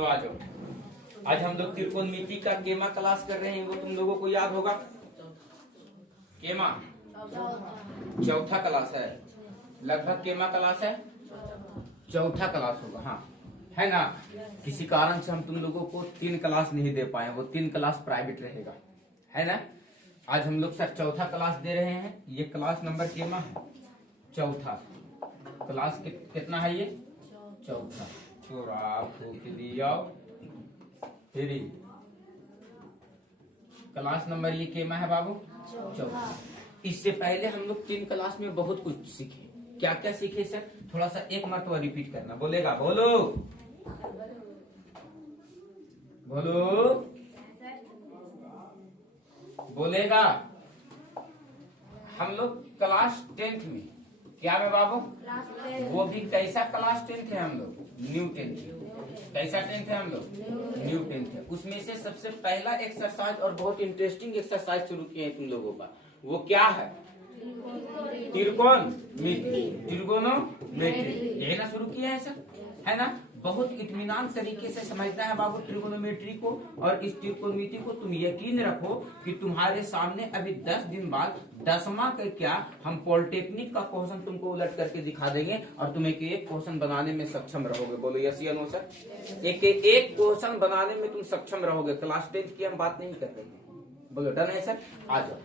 चलो आ जाओ। आज हम लोग त्रिकोणमिति का केमा क्लास कर रहे हैं, वो तुम लोगों को याद होगा। केमा चौथा क्लास है, लगभग केमा क्लास है चौथा क्लास होगा, हाँ है ना। किसी कारण से हम तुम लोगों को 3 क्लास नहीं दे पाए, वो 3 क्लास प्राइवेट रहेगा, है ना। आज हम लोग सर चौथा क्लास दे रहे हैं। ये क्लास नंबर केमा है चौथा क्लास। कितना है ये? चौथा। चौरा फूक दिया फिर क्लास नंबर ये केमा है बाबू चौथा। इससे पहले हम लोग 3 क्लास में बहुत कुछ सीखे। क्या क्या सीखे सर? थोड़ा सा एक मरतबा रिपीट करना। बोलेगा? बोलो बोलो, बोलेगा। हम लोग क्लास 10th में, क्या में बाबू? वो भी कैसा क्लास 10th है हम लोग? New 10th। कैसा 10th है हम लोग? न्यू 10th है। उसमें से सबसे पहला एक्सरसाइज और बहुत इंटरेस्टिंग एक्सरसाइज शुरू किए हैं तुम लोगों का। वो क्या है? त्रिकोणमिति। त्रिकोणमिति यही ना शुरू किया है सर, है ना। बहुत इत्मीनान तरीके से समझना है बाबू त्रिकोणमिति को। और इस त्रिकोणमिति को तुम यकीन रखो कि तुम्हारे सामने अभी 10 दिन बाद 10वां का क्या हम पॉलिटेक्निक का क्वेश्चन तुमको उलट करके दिखा देंगे और तुम एक क्वेश्चन बनाने में सक्षम रहोगे। बोलो यस या नो सर? एक क्वेश्चन बनाने में तुम सक्षम रहोगे। क्लास 10th की हम बात नहीं कर रहे हैं। बोलो डन है सर? आ जाओ।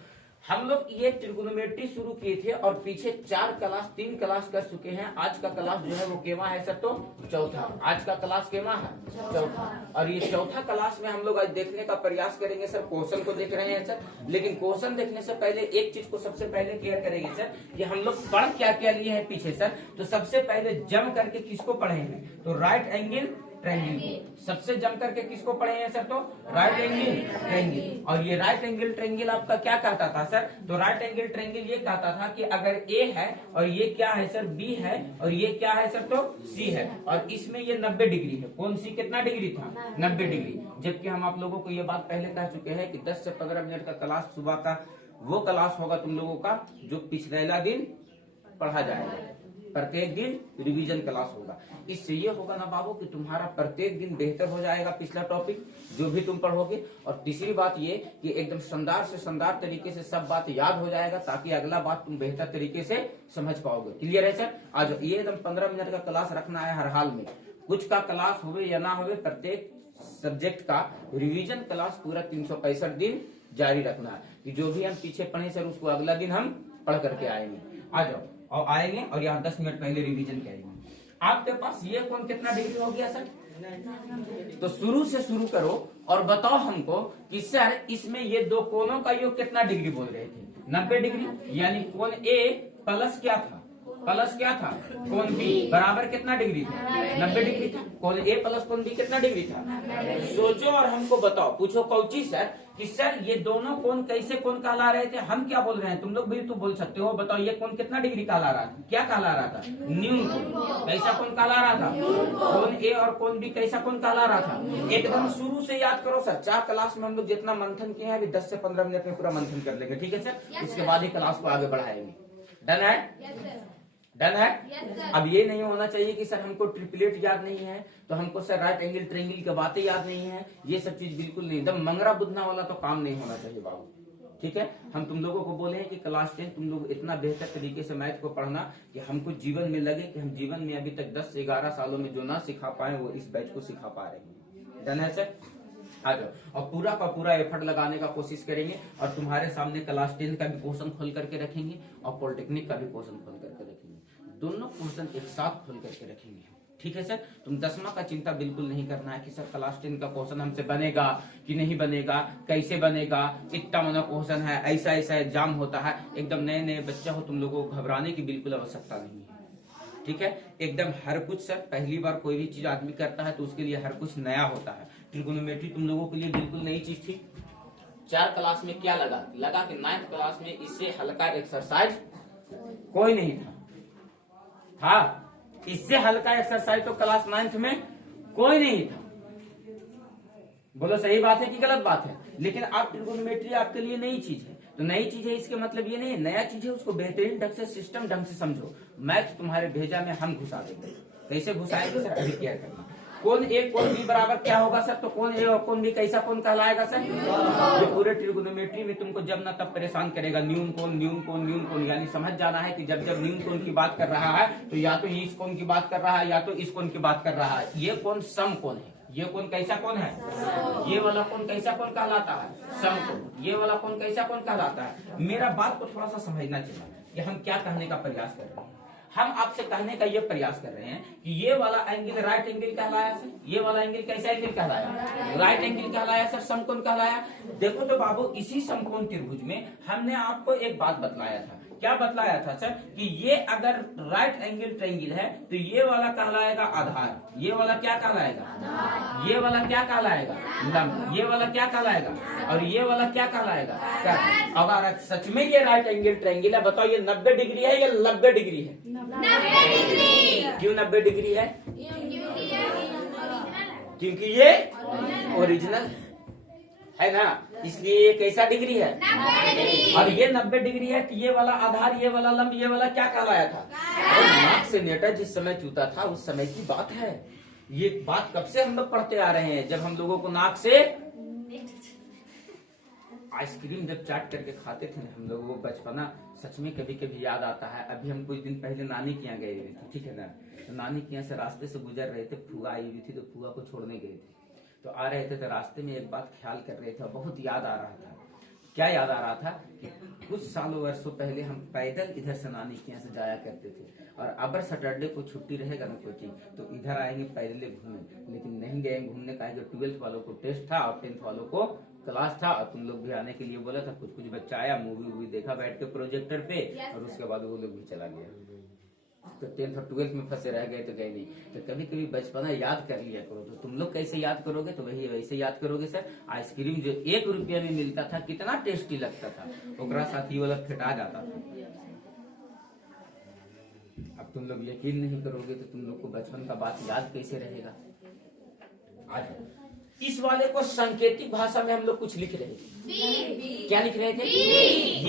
हम लोग ये त्रिकोणमिति शुरू किए थे और पीछे 3 क्लास कर चुके हैं। आज का क्लास जो है वो केवा है सर? तो चौथा। आज का क्लास केवा है? चौथा। और ये चौथा क्लास में हम लोग आज देखने का प्रयास करेंगे सर। क्वेश्चन को देख रहे हैं सर, लेकिन क्वेश्चन देखने से पहले एक चीज को सबसे पहले क्लियर करेंगे सर कि हम लोग पढ़ क्या क्या लिए हैं पीछे सर। तो सबसे पहले जम करके किसको पढ़े हैं? तो राइट एंगल ट्रायंगल को। सबसे जम करके किसको पढ़े हैं सर? तो राइट एंगल ट्रायंगल। और ये राइट एंगल ट्रायंगल आपका क्या कहता था सर? तो राइट एंगल ट्रायंगल ये कहता था कि अगर ए है और ये क्या है सर? बी है और ये क्या है सर? तो सी है और इसमें ये 90 डिग्री है। कौन सी कितना डिग्री था? 90 डिग्री। जबकि हम आप लोगों को ये बात पहले कह चुके हैं कि 10 से 15 मिनट का क्लास सुबह का वो क्लास होगा तुम लोगों का जो पिछला दिन पढ़ा जाएगा। प्रत्येक दिन रिवीजन क्लास होगा। इससे ये होगा ना बाबू कि तुम्हारा प्रत्येक दिन बेहतर हो जाएगा पिछला टॉपिक जो भी तुम पढ़ोगे। और तीसरी बात ये कि एकदम शानदार से शानदार तरीके से सब बात याद हो जाएगा ताकि अगला बात तुम बेहतर तरीके से समझ पाओगे। क्लियर है सर? आज ये एकदम 15 मिनट का क्लास रखना है हर हाल में। कुछ का क्लास होवे या ना होवे, प्रत्येक सब्जेक्ट का रिविजन क्लास पूरा 365 दिन जारी रखना है कि जो भी हम पीछे पढ़े सर उसको अगला दिन हम पढ़ करके आएंगे। आ जाओ और आएंगे और यहाँ 10 मिनट पहले रिवीजन करेंगे। आपके पास ये कौन कितना डिग्री हो गया सर? तो शुरू से शुरू करो और बताओ हमको कि सर इसमें ये 2 कोणों का योग कितना डिग्री बोल रहे थे? 90 डिग्री। यानी कोण ए प्लस क्या था? प्लस क्या था? कोण बी बराबर कितना डिग्री था? 90 डिग्री था। कोण ए प्लस कोण बी कितना डिग्री था? सोचो और हमको बताओ। पूछो कौची सर कि सर ये दोनों कोण कैसे कोण कहला रहे थे? हम क्या बोल रहे हैं? तुम लोग भी तो बोल सकते हो। बताओ ये कोण कितना डिग्री कहला रहा था? क्या कहला रहा था? न्यून कोण। कैसा कोण कहला रहा था? कोण ए और कोण बी कैसा कोण कहला रहा था? एकदम शुरू से याद करो सर। 4 क्लास में हम लोग जितना मंथन किए हैं अभी 10 से 15 मिनट में पूरा मंथन कर लेंगे। ठीक है सर? इसके बाद ही क्लास को आगे बढ़ाएंगे। डन है? डन है? अब ये नहीं होना चाहिए कि सर हमको ट्रिपलेट याद नहीं है तो हमको सर राइट एंगल ट्रायंगल की बातें याद नहीं है। ये सब चीज बिल्कुल नहीं। एकदम मंगरा बुधना वाला तो काम नहीं होना चाहिए बाबू। ठीक है? हम तुम लोगों को बोले हैं कि क्लास 10 तुम लोग इतना बेहतर तरीके से मैथ को पढ़ना कि हमको जीवन में लगे कि हम जीवन में अभी तक 10 से 11 सालों में जो ना सिखा पाए वो इस बैच को सिखा पा रहे हैं। डन है सर? आ जाओ और पूरा का पूरा एफर्ट लगाने का कोशिश करेंगे और तुम्हारे सामने क्लास 10 का भी क्वेश्चन खोल करके रखेंगे और पॉलिटेक्निक का भी क्वेश्चन खोल करके रखेंगे। दोनों क्वेश्चन एक साथ खोल करके रखेंगे। ठीक है सर? तुम 10वां का चिंता बिल्कुल नहीं करना है कि सर क्लास 10 का क्वेश्चन हमसे बनेगा कि नहीं बनेगा, कैसे बनेगा, इतना मना क्वेश्चन है, ऐसा ऐसा एग्जाम होता है। एकदम नए नए बच्चा हो, तुम लोगों को घबराने की बिल्कुल आवश्यकता नहीं है। ठीक है? एकदम हर कुछ सर पहली बार कोई भी चीज आदमी करता है तो उसके लिए हर कुछ नया होता है। ट्रिगोनोमेट्री तुम लोगों के लिए बिल्कुल नई चीज थी। 4 क्लास में क्या लगा कि 9th क्लास में इससे हल्का एक्सरसाइज कोई नहीं था। इससे हल्का एक्सरसाइज तो क्लास 9th में कोई नहीं था। बोलो सही बात है कि गलत बात है? लेकिन आप ट्रिगोनोमेट्री आपके लिए नई चीज है तो नई चीज है इसके मतलब ये नहीं, नया चीज है उसको बेहतरीन ढंग से सिस्टम ढंग से समझो। मैथ तुम्हारे भेजा में हम घुसा देंगे। कैसे घुसाएंगे सर? अभी क्या करना। कोण ए कोण बी बराबर क्या होगा सर? तो कोण ए और कोण बी कैसा कोण कहलाएगा सर? ये पूरे ट्रिगोनोमेट्री में तुमको जब ना तब परेशान करेगा। न्यून कोण, यानी समझ जाना है कि जब न्यून कोण की बात कर रहा है तो या तो इस कोण की बात कर रहा है या तो इस कोण की बात कर रहा है। ये कोण सम कोण है। ये कोण कैसा कोण है? ये वाला कोण कैसा कोण कहलाता है? सम कोण। ये वाला कोण कैसा कोण कहलाता है? मेरा बात को थोड़ा सा समझना चाहिए कि हम क्या कहने का प्रयास कर रहे हैं। हम आपसे कहने का ये प्रयास कर रहे हैं कि ये वाला एंगल राइट एंगल कहलाया सर। ये वाला एंगल कैसा एंगल कहलाया? राइट एंगल कहलाया सर, समकोण कहलाया। देखो तो बाबू, इसी समकोण त्रिभुज में हमने आपको एक बात बतलाया था। क्या बतलाया था सर? कि ये अगर राइट एंगल ट्रायंगल है तो ये वाला कहलाएगा आधार, ये वाला क्या कहलाएगा? ये वाला क्या कहलाएगा? लंब। ये वाला क्या कहलाएगा? और ये वाला क्या कहलाएगा? कर्ण। अगर सच में ये राइट एंगल ट्रायंगल है, बताओ ये 90 डिग्री है या 90 डिग्री है? 90 डिग्री। क्यों 90 डिग्री है? क्योंकि ये ओरिजिनल है ना, इसलिए ये कैसा डिग्री है? 90 डिग्री। और ये 90 डिग्री है कि ये वाला आधार, ये वाला लंब, ये वाला क्या कहलाया था? और नाक से नेटा जिस समय चूता था उस समय की बात है। ये बात कब से हम लोग पढ़ते आ रहे हैं? जब हम लोगों को नाक से आइसक्रीम जब चाट करके खाते थे हम लोगों को बचपना सच में कभी कभी याद आता है। अभी हम कुछ दिन पहले नानी के यहाँ गए हुए थे, ठीक है ना। तो नानी के यहाँ से रास्ते से गुजर रहे थे, फुआ आई हुई थी तो फुआ को छोड़ने गए थे। तो आ रहे थे तो रास्ते में एक बात ख्याल कर रहे थे, बहुत याद आ रहा था। क्या याद आ रहा था कि कुछ सालों वर्षों पहले हम पैदल इधर से नानी के यहाँ से जाया करते थे और अबर सैटरडे को छुट्टी रहेगा ना कोचिंग तो इधर आएंगे पैदल घूमने, लेकिन नहीं गए घूमने का। 12th वालों को टेस्ट था और 10th वालों को क्लास था और तुम लोग भी आने के लिए बोला था। कुछ कुछ बच्चा आया, मूवी देखा बैठ के प्रोजेक्टर पे और उसके बाद वो लोग भी चला गया। तो 10th और 12th में फंसे रह गए तो गए नहीं। तो कभी कभी बचपना याद कर लिया करो। तो तुम लोग कैसे याद करोगे? तो वही वैसे याद करोगे सर। आइसक्रीम जो 1 रुपया में मिलता था कितना टेस्टी लगता था, ओकरा साथ ही वाला फेटा जाता था। अब तुम लोग यकीन नहीं करोगे तो तुम लोग को बचपन का बात याद कैसे रहेगा? इस वाले को सांकेतिक भाषा में हम लोग कुछ लिख रहे थे। क्या लिख रहे थे?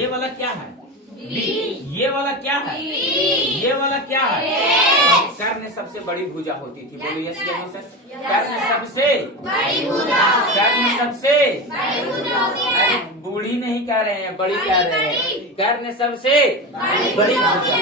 ये वाला क्या है? ये वाला क्या है? ये वाला क्या है? कर्ण सबसे बड़ी भुजा होती थी। बोलो यस या नो सर? कर्ण सबसे बड़ी भुजा। कर्ण सबसे अरे बूढ़ी नहीं कह रहे हैं, बड़ी कह रहे हैं। कर्ण सबसे बड़ी भुजा।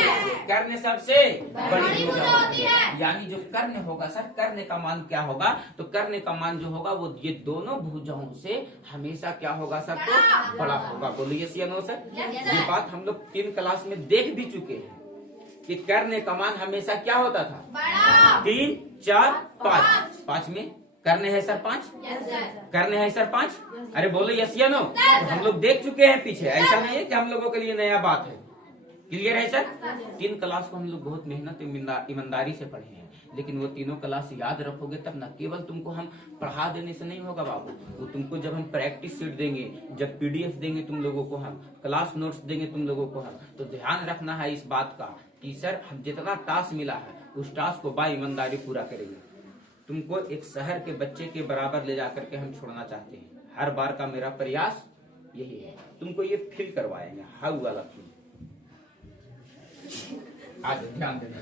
कर्ण सबसे बड़ी भुजा होती है। यानी जो कर्ण होगा सर, कर्ण का मान क्या होगा? तो कर्ण का मान जो होगा वो ये दोनों भुजाओं से हमेशा क्या होगा सर? तो बड़ा होगा। बोलो यस या नो सर? ये बात हम लोग 3 क्लास में देख भी चुके हैं कि कर्ण का मान हमेशा क्या होता था? बड़ा। 3, 4, 5। 5 में कर्ण है सर 5? कर्ण है सर 5? अरे बोलो यस या नो? हम लोग देख चुके हैं पीछे, ऐसा नहीं है कि हम लोगों के लिए नया बात है। क्लियर है सर? 3 क्लास को हम लोग बहुत मेहनत ईमानदारी से पढ़े हैं, लेकिन वो तीनों क्लास याद रखोगे तब ना। केवल तुमको हम पढ़ा देने से नहीं होगा बाबू, वो तुमको जब हम प्रैक्टिस सीट देंगे, जब PDF देंगे तुम लोगों को हम, क्लास नोट्स देंगे तुम लोगों को हम, तो ध्यान रखना है इस बात का कि सर हम जितना टास्क मिला है उस टास्क को बा ईमानदारी पूरा करेंगे। तुमको एक शहर के बच्चे के बराबर ले जाकर के हम छोड़ना चाहते हैं। हर बार का मेरा प्रयास यही है, तुमको ये फील करवाएंगे, हाउ वाला फील। आज ध्यान देना,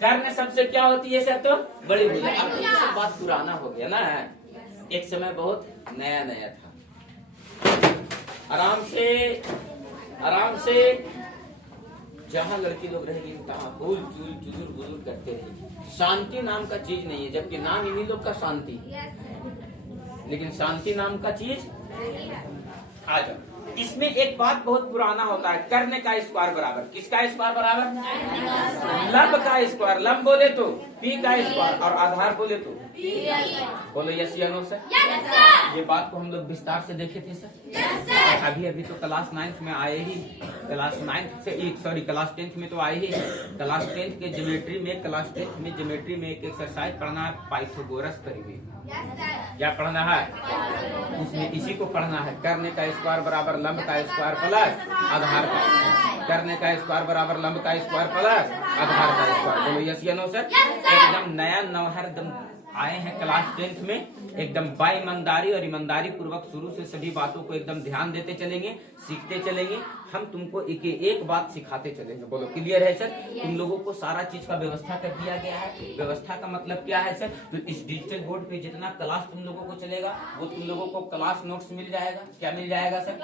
कर्ण सबसे क्या होती है सर? तो बड़ी भुजा। अब ये सब बात पुराना हो गया ना, एक समय बहुत नया नया था। आराम से जहाँ लड़की लोग रहेगी वहाँ भूल चूल चुजुर बुजुर करते रहेगी। शांति नाम का चीज नहीं है, जबकि नाम इन्हीं लोग का शांति, लेकिन शांति नाम का चीज आ जाओ। इसमें एक बात बहुत पुराना होता है, कर्ण का स्क्वायर बराबर किसका स्क्वायर बराबर? लंब का स्क्वायर। लंब बोले तो P का स्क्वायर और आधार बोले तो बोलो यस या नो सर? ये बात को हम लोग विस्तार से देखे थे सर। अभी तो क्लास 9th में आए ही, क्लास 9th से क्लास 10th में तो आए ही। क्लास 10th के ज्योमेट्री में, क्लास 10th में ज्योमेट्री में एक एक्सरसाइज पढ़ना है, पाइथागोरस परिमेय। क्या पढ़ना है? उसमें इसी को पढ़ना है, कर्ण का स्क्वायर बराबर लंब का स्क्वायर प्लस आधार का स्क्वायर। कर्ण का स्क्वायर बराबर लंब का स्क्वायर प्लस आधार का स्क्वायर। बोलो यस या नो सर? एकदम नया नौहर एकदम आए हैं क्लास 10th में, एकदम ईमानदारी और ईमानदारी पूर्वक शुरू से सभी बातों को एकदम ध्यान देते चलेंगे, सीखते चलेंगे। हम तुमको एक बात सिखाते चलेंगे। बोलो क्लियर है सर? तुम लोगों को सारा चीज का व्यवस्था कर दिया गया है। व्यवस्था का मतलब क्या है सर? तो इस डिजिटल बोर्ड पे जितना क्लास तुम लोगों को चलेगा वो तुम लोगों को क्लास नोट्स मिल जाएगा। क्या मिल जाएगा सर?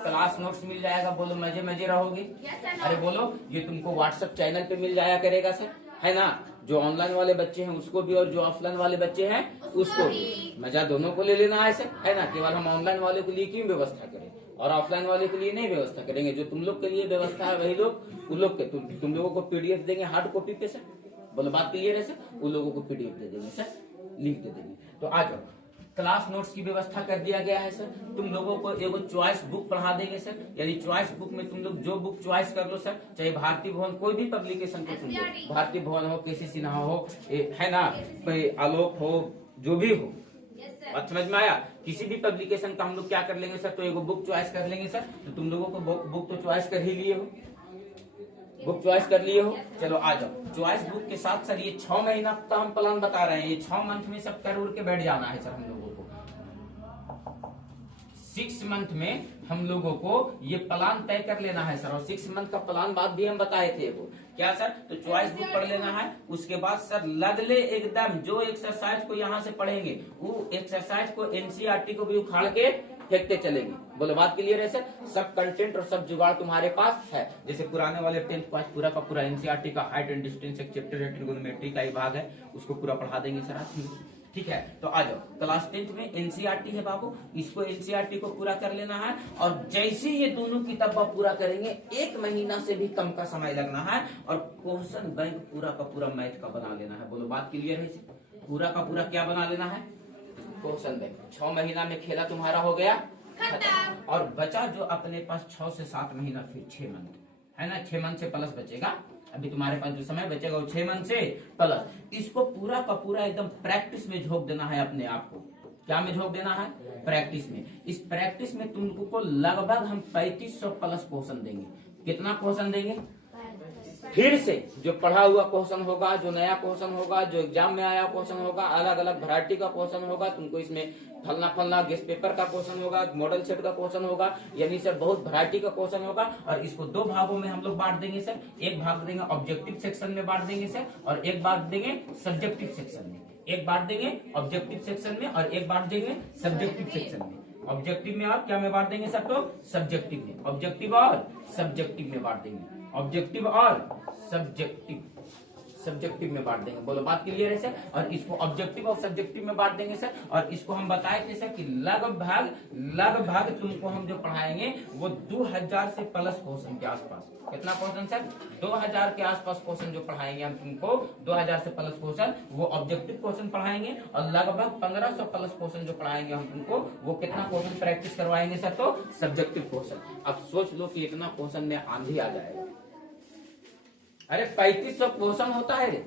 क्लास नोट्स मिल जाएगा। बोलो मजे मजे रहोगे। अरे बोलो, ये तुमको व्हाट्सएप चैनल पे मिल जाया करेगा सर, है ना? जो ऑनलाइन वाले बच्चे हैं उसको भी और जो ऑफलाइन वाले बच्चे हैं उसको भी। मजा दोनों को ले लेना है सर, है ना? केवल हम ऑनलाइन वाले के लिए क्यों व्यवस्था करें और ऑफलाइन वाले के लिए नहीं व्यवस्था करेंगे? जो तुम लोग के लिए व्यवस्था है वही लोग उन लोग के तुम लोगों को पीडीएफ देंगे हार्ड कॉपी पे सर। बोलो बात क्लियर है सर? उन लोगों को पीडीएफ दे देंगे सर, लिंक दे देंगे। तो आ जाओ, क्लास नोट्स की व्यवस्था कर दिया गया है सर। तुम लोगों को एगो चॉइस बुक पढ़ा देंगे सर। यानी चॉइस बुक में तुम लोग जो बुक चॉइस कर लो सर, चाहे भारतीय भवन कोई भी पब्लिकेशन को चुन लो, भारतीय भवन हो, केसी सिन्हा हो, है ना, आलोक हो, जो भी हो। बात समझ में आया? किसी भी पब्लिकेशन का हम लोग क्या कर लेंगे सर? तो एगो बुक चॉइस कर लेंगे सर। तो तुम लोगों को बुक तो चॉइस कर ही लिए हो, बुक चॉइस कर लिए हो। चलो आ जाओ, चॉइस बुक के साथ सर ये 6 महीना का हम प्लान बता रहे हैं। ये 6 मंथ में सब कर उड़ के बैठ जाना है सर हम लोगों को। 6 मंथ में हम लोगों को ये प्लान तय कर लेना है सर। और 6 मंथ का प्लान बात भी हम बताए थे वो क्या सर? तो चॉइस बुक पढ़ लेना है। उसके बाद सर लगले एकदम जो एक्सरसाइज को यहाँ से पढ़ेंगे वो एक्सरसाइज को एनसीईआरटी को भी उखाड़ के फेंकते चलेंगे। बोलो बात क्लियर है सर? सब कंटेंट और सब जुगाड़ तुम्हारे पास है। जैसे पुराने वाले 10th पास पूरा का पूरा एनसीईआरटी का हाइट एंड डिस्टेंस एक चैप्टर है, ट्रिगोनोमेट्री का ही भाग है, उसको पूरा पढ़ा देंगे सर आज। ठीक है, तो आ जाओ, क्लास 10th में एनसीईआरटी है बाबू, इसको एनसीईआरटी को पूरा कर लेना है। और जैसे ये दोनों किताबें पूरा करेंगे 1 महीना से भी कम का समय लगना है और क्वेश्चन बैंक पूरा का पूरा मैथ का बना लेना है। बोलो बात क्लियर है? पूरा का पूरा क्या बना लेना है? Question bank. 6 महीना में खेला तुम्हारा हो गया खत्म। और बचा जो अपने पास 6 से 7 महीना, फिर 6 मंथ है ना, 6 मंथ से प्लस बचेगा। अभी तुम्हारे पास जो समय बचेगा वो 6 मंथ से प्लस। इसको पूरा का पूरा एकदम प्रैक्टिस में झोंक देना है अपने आप को। क्या में झोंक देना है? प्रैक्टिस में। इस प्रैक्टिस में तुमको लगभग हम 3500 प्लस क्वेश्चन देंगे। कितना क्वेश्चन देंगे? फिर से जो पढ़ा हुआ क्वेश्चन होगा, जो नया क्वेश्चन होगा, जो एग्जाम में आया क्वेश्चन होगा, अलग अलग वैरायटी का क्वेश्चन होगा। तुमको इसमें फलना गेस्ट पेपर का क्वेश्चन होगा, मॉडल सेट का क्वेश्चन होगा, यानी सर बहुत वैरायटी का क्वेश्चन होगा। और इसको 2 भागों में हम लोग बांट देंगे सर। एक भाग देंगे ऑब्जेक्टिव सेक्शन में बांट देंगे सर, और एक बांट देंगे सब्जेक्टिव सेक्शन में। एक बांट देंगे ऑब्जेक्टिव सेक्शन में और एक बांट देंगे सब्जेक्टिव सेक्शन में। ऑब्जेक्टिव में और क्या में बांट देंगे सर? तो सब्जेक्टिव में। ऑब्जेक्टिव और सब्जेक्टिव में बांट देंगे। ऑब्जेक्टिव और सब्जेक्टिव में बांट देंगे। बोलो बात क्लियर है सर? और इसको ऑब्जेक्टिव और सब्जेक्टिव में बांट देंगे सर। और इसको हम बताए थे सर कि लगभग तुमको हम जो पढ़ाएंगे वो 2000 से प्लस क्वेश्चन के आसपास। कितना क्वेश्चन सर? 2000 के आसपास क्वेश्चन जो पढ़ाएंगे हम तुमको, 2000 से प्लस क्वेश्चन, वो ऑब्जेक्टिव क्वेश्चन पढ़ाएंगे। और लगभग 1500 प्लस क्वेश्चन जो पढ़ाएंगे हम तुमको, वो कितना क्वेश्चन प्रैक्टिस करवाएंगे सर? तो सब्जेक्टिव क्वेश्चन। अब सोच लो कि इतना क्वेश्चन में आंधी आ जाएगा। अरे 3500 क्वेश्चन होता है रे,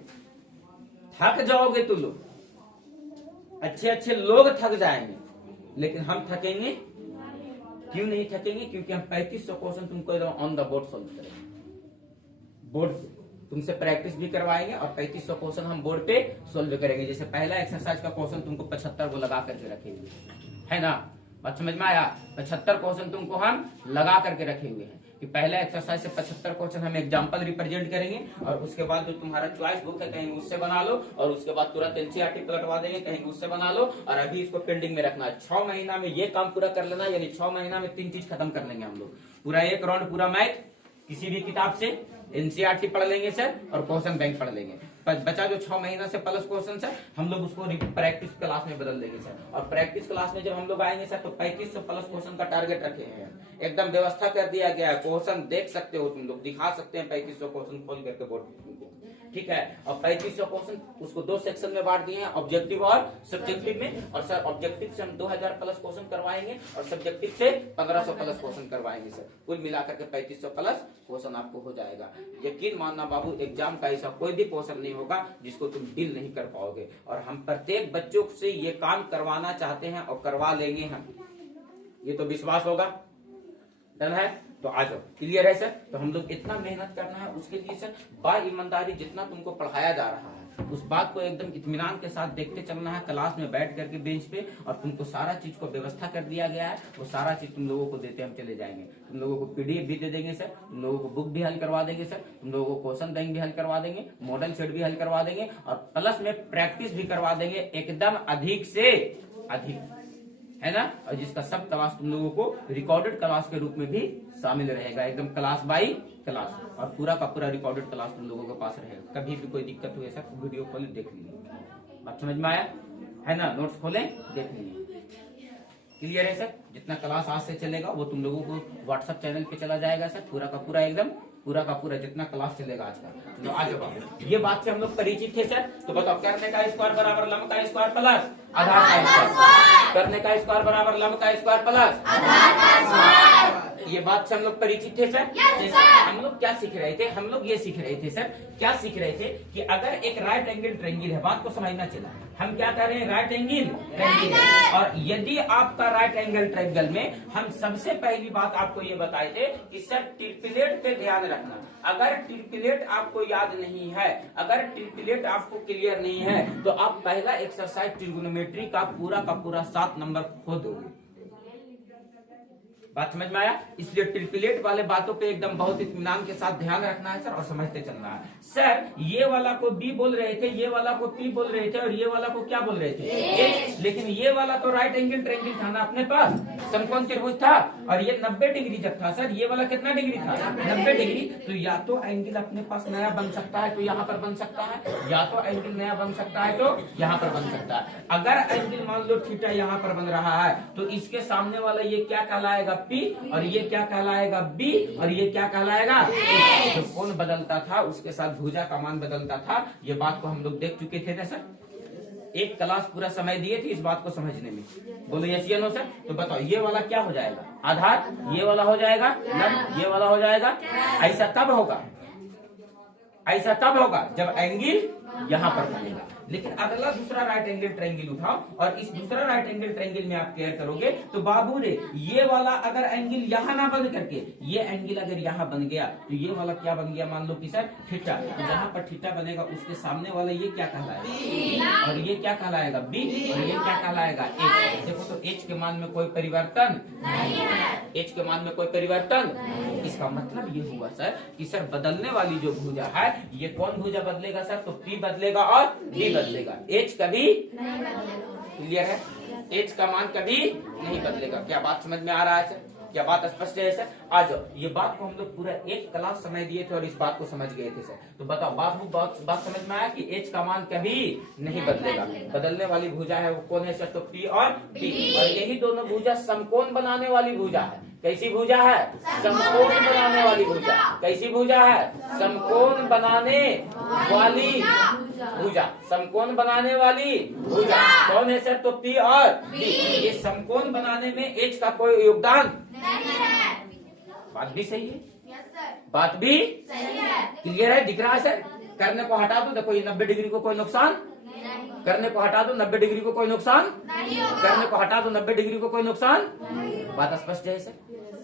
थक जाओगे तुम लोग। अच्छे लोग थक जाएंगे, लेकिन हम थकेंगे क्यों नहीं थकेंगे? क्योंकि हम 3500 क्वेश्चन तुमको एकदम ऑन द बोर्ड सोल्व करेंगे। बोर्ड पे तुमसे प्रैक्टिस भी करवाएंगे और 3500 क्वेश्चन हम बोर्ड पे सोल्व करेंगे। जैसे पहला एक्सरसाइज का क्वेश्चन तुमको 75 को लगा करके रखे हुए है ना। बात समझ में आया? 75 क्वेश्चन तुमको हम लगा करके रखे हुए हैं कि पहला एक्सरसाइज से 75 क्वेश्चन हम एग्जांपल रिप्रेजेंट करेंगे। और उसके बाद जो तुम्हारा चॉइस बुक है कहीं उससे बना लो, और उसके बाद तुरंत एनसीईआरटी पलटवा देंगे, कहीं उससे बना लो। और अभी इसको पेंडिंग में रखना है। 6 महीना में ये काम पूरा कर लेना, यानी 6 महीना में 3 चीज खत्म कर लेंगे हम लोग। पूरा 1 राउंड पूरा मैथ किसी भी किताब से, एनसीईआरटी पढ़ लेंगे सर, और क्वेश्चन बैंक पढ़ लेंगे। बचा जो 6 महीना से प्लस क्वेश्चन सर, हम लोग उसको प्रैक्टिस क्लास में बदल देंगे सर। और प्रैक्टिस क्लास में जब हम लोग आएंगे सर, तो 3500 प्लस क्वेश्चन का टारगेट रखे हैं। एकदम व्यवस्था कर दिया गया है। क्वेश्चन देख सकते हो तुम लोग, दिखा सकते हैं 3500 क्वेश्चन खोल करके बोर्ड। ठीक है, और 3500 क्वेश्चन उसको 2 सेक्शन में बांट दिए हैं, ऑब्जेक्टिव और सब्जेक्टिव में। और सर ऑब्जेक्टिव से हम 2000 प्लस क्वेश्चन करवाएंगे और सब्जेक्टिव से 1500 प्लस क्वेश्चन करवाएंगे सर। कुल मिलाकर के 3500 प्लस क्वेश्चन आपको हो जाएगा। यकीन मानना बाबू, एग्जाम का ऐसा कोई भी क्वेश्चन नहीं होगा जिसको तुम डील नहीं कर पाओगे। और हम प्रत्येक बच्चों से ये काम करवाना चाहते हैं और करवा लेंगे हम, ये तो विश्वास होगा। डन है? तो आ जाओ, क्लियर है सर? तो हम लोग इतना मेहनत करना है उसके लिए सर, बा ईमानदारी जितना तुमको पढ़ाया जा रहा है उस बात को एकदम इत्मीनान के साथ देखते चलना है क्लास में बैठ करके बेंच पे, और तुमको सारा चीज को व्यवस्था कर दिया गया है। वो सारा चीज तुम लोगों को देते हम चले जाएंगे। तुम लोगों को पीडीएफ भी दे देंगे सर, तुम लोगों को बुक भी हल करवा देंगे सर, तुम लोगों को क्वेश्चन बैंक भी हल करवा देंगे, मॉडल सेट भी हल करवा देंगे, और प्लस में प्रैक्टिस भी करवा देंगे एकदम अधिक से अधिक, है ना। और जिसका सब क्लास तुम लोगों को रिकॉर्डेड क्लास के रूप में भी शामिल रहेगा, एकदम क्लास बाय क्लास, और पूरा का पूरा रिकॉर्डेड क्लास तुम लोगों के पास रहेगा। कभी भी कोई दिक्कत हुई सर वीडियो खोले देख लीजिए, बात समझ में आया है ना। नोट्स खोले देख लीजिए, क्लियर है सर। जितना क्लास आज से चलेगा वो तुम लोगों को व्हाट्सएप चैनल पे चला जाएगा सर, पूरा का पूरा एकदम पूरा का पूरा जितना क्लास चलेगा आज का। तो आज ये बात से हम लोग परिचित थे सर। तो बताओ, करने का स्क्वायर बराबर लंब का स्क्वायर प्लस आधार का स्क्वायर, करने का स्क्वायर बराबर लंब का स्क्वायर प्लस आधार का स्क्वायर। ये बात से हम लोग परिचित थे सर। हम लोग क्या सीख रहे थे, हम लोग ये सीख रहे थे सर, क्या सीख रहे थे कि अगर एक राइट एंगल ट्रायंगल है, बात को समझना चला, हम क्या कर रहे हैं, राइट एंगल ट्रायंगल है। और यदि आपका राइट एंगल ट्रायंगल में हम सबसे पहली बात आपको ये बताए थे कि सर ट्रिपलेट पे ध्यान रखना। अगर ट्रिपलेट आपको याद नहीं है, अगर ट्रिपलेट आपको क्लियर नहीं है, तो आप पहला एक्सरसाइज ट्रिगोनोमेट्री का पूरा 7 नंबर खो दोगे। बात समझ में आया। इसलिए ट्रिपलेट वाले बातों पे एकदम बहुत इत्मीनान के साथ ध्यान रखना है सर, और समझते चलना है सर। ये वाला को बी बोल रहे थे, ये वाला को पी बोल रहे थे, और ये वाला को क्या बोल रहे थे, एच। लेकिन ये वाला तो राइट एंगल ट्रायंगल था ना अपने पास, समकोण त्रिभुज था, और ये 90 डिग्री जब था सर, ये वाला कितना डिग्री था, 90 डिग्री। तो या तो एंगल अपने पास नया बन सकता है तो यहाँ पर बन सकता है, या तो एंगल नया बन सकता है तो यहाँ पर बन सकता है। अगर एंगल मान लो थीटा यहाँ पर बन रहा है, तो इसके सामने वाला ये क्या कहलाएगा, पी, और ये क्या कहलाएगा, बी, और ये क्या कहलाएगा, ए। जो कोण बदलता था उसके साथ भुजा का मान बदलता था। ये बात को हम लोग देख चुके थे ना सर, एक क्लास पूरा समय दिए थे इस बात को समझने में। बोलो यस या नो सर। तो बताओ, ये वाला क्या हो जाएगा, आधार, ये वाला हो जाएगा लंब, ये वाला हो जाएगा। ऐसा कब होगा, ऐसा तब होगा जब एंगल यहाँ पर बनेगा। लेकिन अगला दूसरा राइट एंगल ट्रायंगल उठाओ, और इस दूसरा राइट एंगल ट्रायंगल में आप क्लियर करोगे तो बाबू रे, ये वाला अगर एंगल यहाँ ना बन करके ये एंगल अगर यहाँ बन गया, तो ये वाला क्या बन गया, मान लो कि सर थीटा। तो जहाँ पर थीटा बनेगा उसके सामने वाला ये क्या कहलाएगा, और ये क्या कहलाएगा, बी, और ये क्या कहलाएगा, एच। देखो तो एच के मान में कोई परिवर्तन नहीं है, एच के मान में कोई परिवर्तन। इसका मतलब ये हुआ सर कि सर बदलने वाली जो भुजा है, ये कौन भुजा बदलेगा सर, तो पी बदलेगा और बी बदलेगा, एच कभी नहीं बदलेगा। क्लियर है, एच का मान कभी नहीं बदलेगा। क्या बात समझ में आ रहा है सर, क्या बात स्पष्ट है सर। आ जाओ, ये बात को हम लोग पूरा एक क्लास समय दिए थे और इस बात को समझ गए थे सर। तो बताओ, बात समझ में आया कि एच का मान कभी नहीं बदलेगा। बदलने वाली भुजा है वो कौन है सर, तो पी और पी, और यही दोनों भुजा समकोण बनाने वाली भुजा है। कैसी भुजा है, समकोण बनाने वाली भुजा। कैसी भुजा है, समकोण बनाने वाली भुजा, समकोण बनाने वाली भुजा। कौन है सर, तो पी और बी। ये समकोण बनाने में एच का कोई योगदान नहीं है। बात भी सही है, बात भी सही है, क्लियर है, दिख रहा है सर। करने को हटा दो, देखो ये 90 डिग्री को कोई नुकसान, करने को हटा दो 90 डिग्री को कोई नुकसान, करने को हटा दो 90 डिग्री को कोई नुकसान। बात स्पष्ट है सर,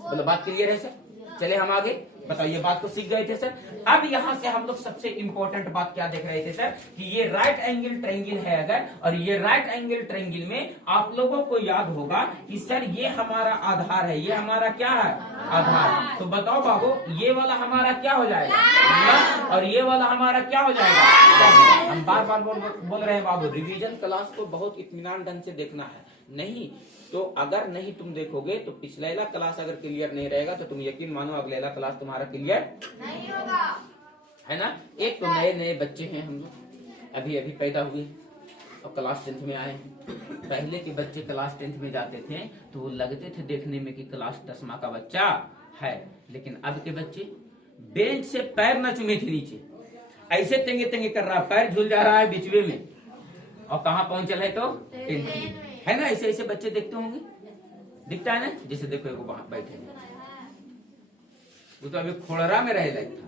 बोलो बात क्लियर है सर। चले हम आगे, बताओ ये बात को सीख गए थे सर। अब यहाँ से हम लोग सबसे इंपॉर्टेंट बात क्या देख रहे थे सर, कि ये राइट एंगल ट्रायंगल है अगर, और ये राइट एंगल ट्रायंगल में आप लोगों को याद होगा कि सर ये हमारा आधार है, ये हमारा क्या है, आधार। तो बताओ बाबू, ये वाला हमारा क्या हो जाएगा, और ये वाला हमारा क्या हो जाएगा। हम बार बार बोल रहे हैं बाबू, रिवीजन क्लास को बहुत इत्मीनान ढंग से देखना है। नहीं तो अगर नहीं तुम देखोगे तो पिछला क्लास अगर क्लियर नहीं रहेगा तो तुम यकीन मानो अगला क्लास तुम्हारा क्लियर नहीं होगा, है ना। एक तो नए नए बच्चे हैं हम लोग, अभी अभी पैदा हुए और क्लास 10th में आए हैं। पहले के बच्चे क्लास 10th में जाते थे तो वो लगते थे देखने में कि क्लास 10वीं का बच्चा है, लेकिन अब के बच्चे बेंच से पैर न चुमे थे नीचे, ऐसे तेंगे तेंगे कर रहा, पैर झूल जा रहा है बीचवे में, और कहाँ पहुंचल है तो 10th में, है ना। ऐसे ऐसे बच्चे देखते होंगे, दिखता है ना। जैसे देखो एक वहां बैठे, वो तो अभी खोड़रा में रह लायक था,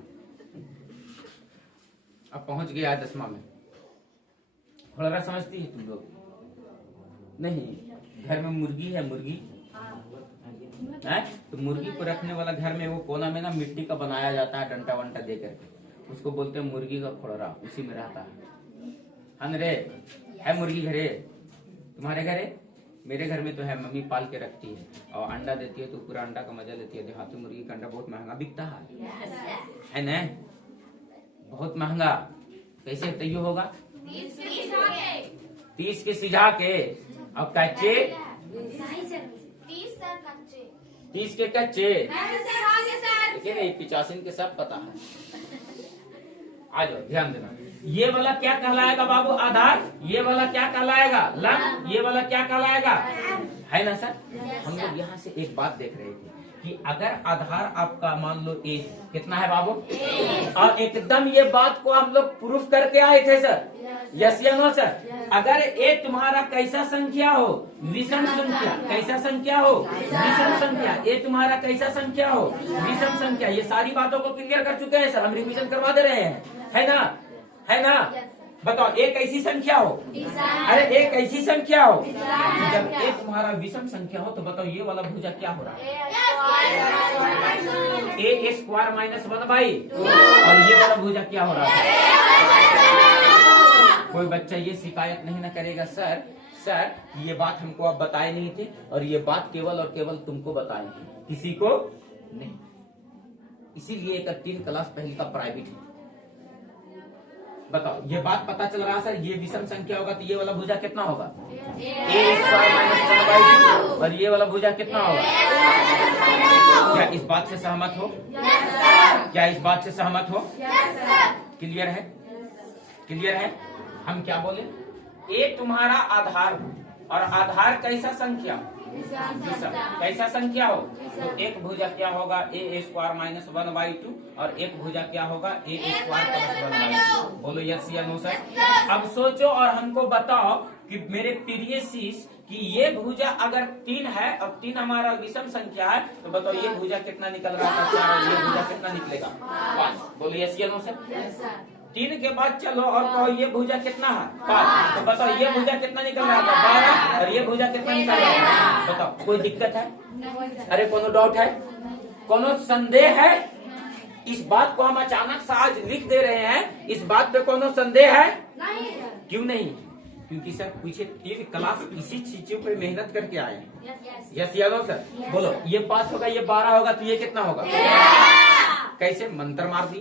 अब पहुंच गया 10वीं में। खोड़रा समझती है तुम लोग, नहीं। घर में मुर्गी है, मुर्गी है, तो मुर्गी को रखने वाला घर में वो कोना में ना मिट्टी का बनाया जाता है, डंटा वंटा दे करके, उसको बोलते हैं मुर्गी का खोड़रा, उसी में रहता है। रे है मुर्गी घरे? तुम्हारे घरे? मेरे घर में तो है, मम्मी पाल के रखती है और अंडा देती है, तो पूरा अंडा का मजा लेती है। देहाती मुर्गी का अंडा बहुत महंगा बिकता है ना? बहुत महंगा। कैसे तैयो होगा? 30 के सिझा के और कच्चे 30 के कच्चे। देखिए ना, 85 के सब पता है। आ जाओ, ध्यान देना। ये वाला क्या कहलाएगा बाबू? आधार। ये वाला क्या कहलाएगा? लंब। ये वाला क्या कहलाएगा? है ना सर? हम लोग यहाँ से एक बात देख रहे थे कि अगर आधार आपका मान लो ए, कितना है बाबू? और एकदम ये बात को हम लोग प्रूफ करके आए थे सर। यस या नो सर? अगर ए तुम्हारा कैसा संख्या हो? विषम संख्या। कैसा संख्या हो? विषम संख्या। ए तुम्हारा कैसा संख्या हो? विषम संख्या। ये सारी बातों को क्लियर कर चुके हैं सर, हम रिवीजन करवा दे रहे हैं। है ना? है ना? बताओ, एक ऐसी संख्या हो, अरे एक ऐसी संख्या हो, जब एक तुम्हारा विषम संख्या हो तो बताओ ये वाला भुजा क्या हो रहा है? ए स्क्वायर माइनस 1/2। और ये वाला भुजा क्या हो रहा है? कोई बच्चा ये शिकायत नहीं ना करेगा सर ये बात हमको आप बताए नहीं थे, और ये बात केवल और केवल तुमको बताए, किसी को नहीं। इसीलिए एक 3 क्लास पहले का प्राइवेट है। बताओ, ये बात पता चल रहा है सर, ये विषम संख्या होगा तो ये वाला भुजा कितना होगा? ए स्क्वायर माइनस 1/2। और ये वाला भुजा कितना होगा? क्या इस बात से सहमत हो? क्या इस बात से सहमत हो? क्लियर है? क्लियर है? हम क्या बोले? ए तुम्हारा आधार हो, और आधार कैसा संख्या? कैसा संख्या हो? तो एक भुजा क्या होगा? ए स्क्वायर माइनस 1/2। और एक भुजा क्या होगा? ए स्क्वायर प्लस 1/2। बोलो यस या नो सर? अब सोचो और हमको बताओ कि मेरे प्रिय शिष्य कि ये भुजा अगर 3 है और 3 हमारा विषम संख्या है, तो बताओ ये भुजा कितना निकल रहा था? 4। और ये भुजा कितना निकलेगा? 5। बोलो यस या नो सर? 3 के बाद चलो और कहो ये भुजा कितना है? 5। तो बताओ ये भुजा कितना निकल रहा था? 12। और ये भुजा कितना निकल रहा था? बताओ, कोई दिक्कत है? अरे कोनो डाउट है? कोनो संदेह है? इस बात को हम अचानक से आज लिख दे रहे हैं, इस बात पे कोनो संदेह है? क्यों नहीं? क्योंकि सर पीछे 3 क्लास इसी चीजों पे मेहनत करके आए हैं। Yes Yadav sir? बोलो, ये 5 होगा, ये 12 होगा, तो ये कितना होगा? कैसे मंत्र मार दी?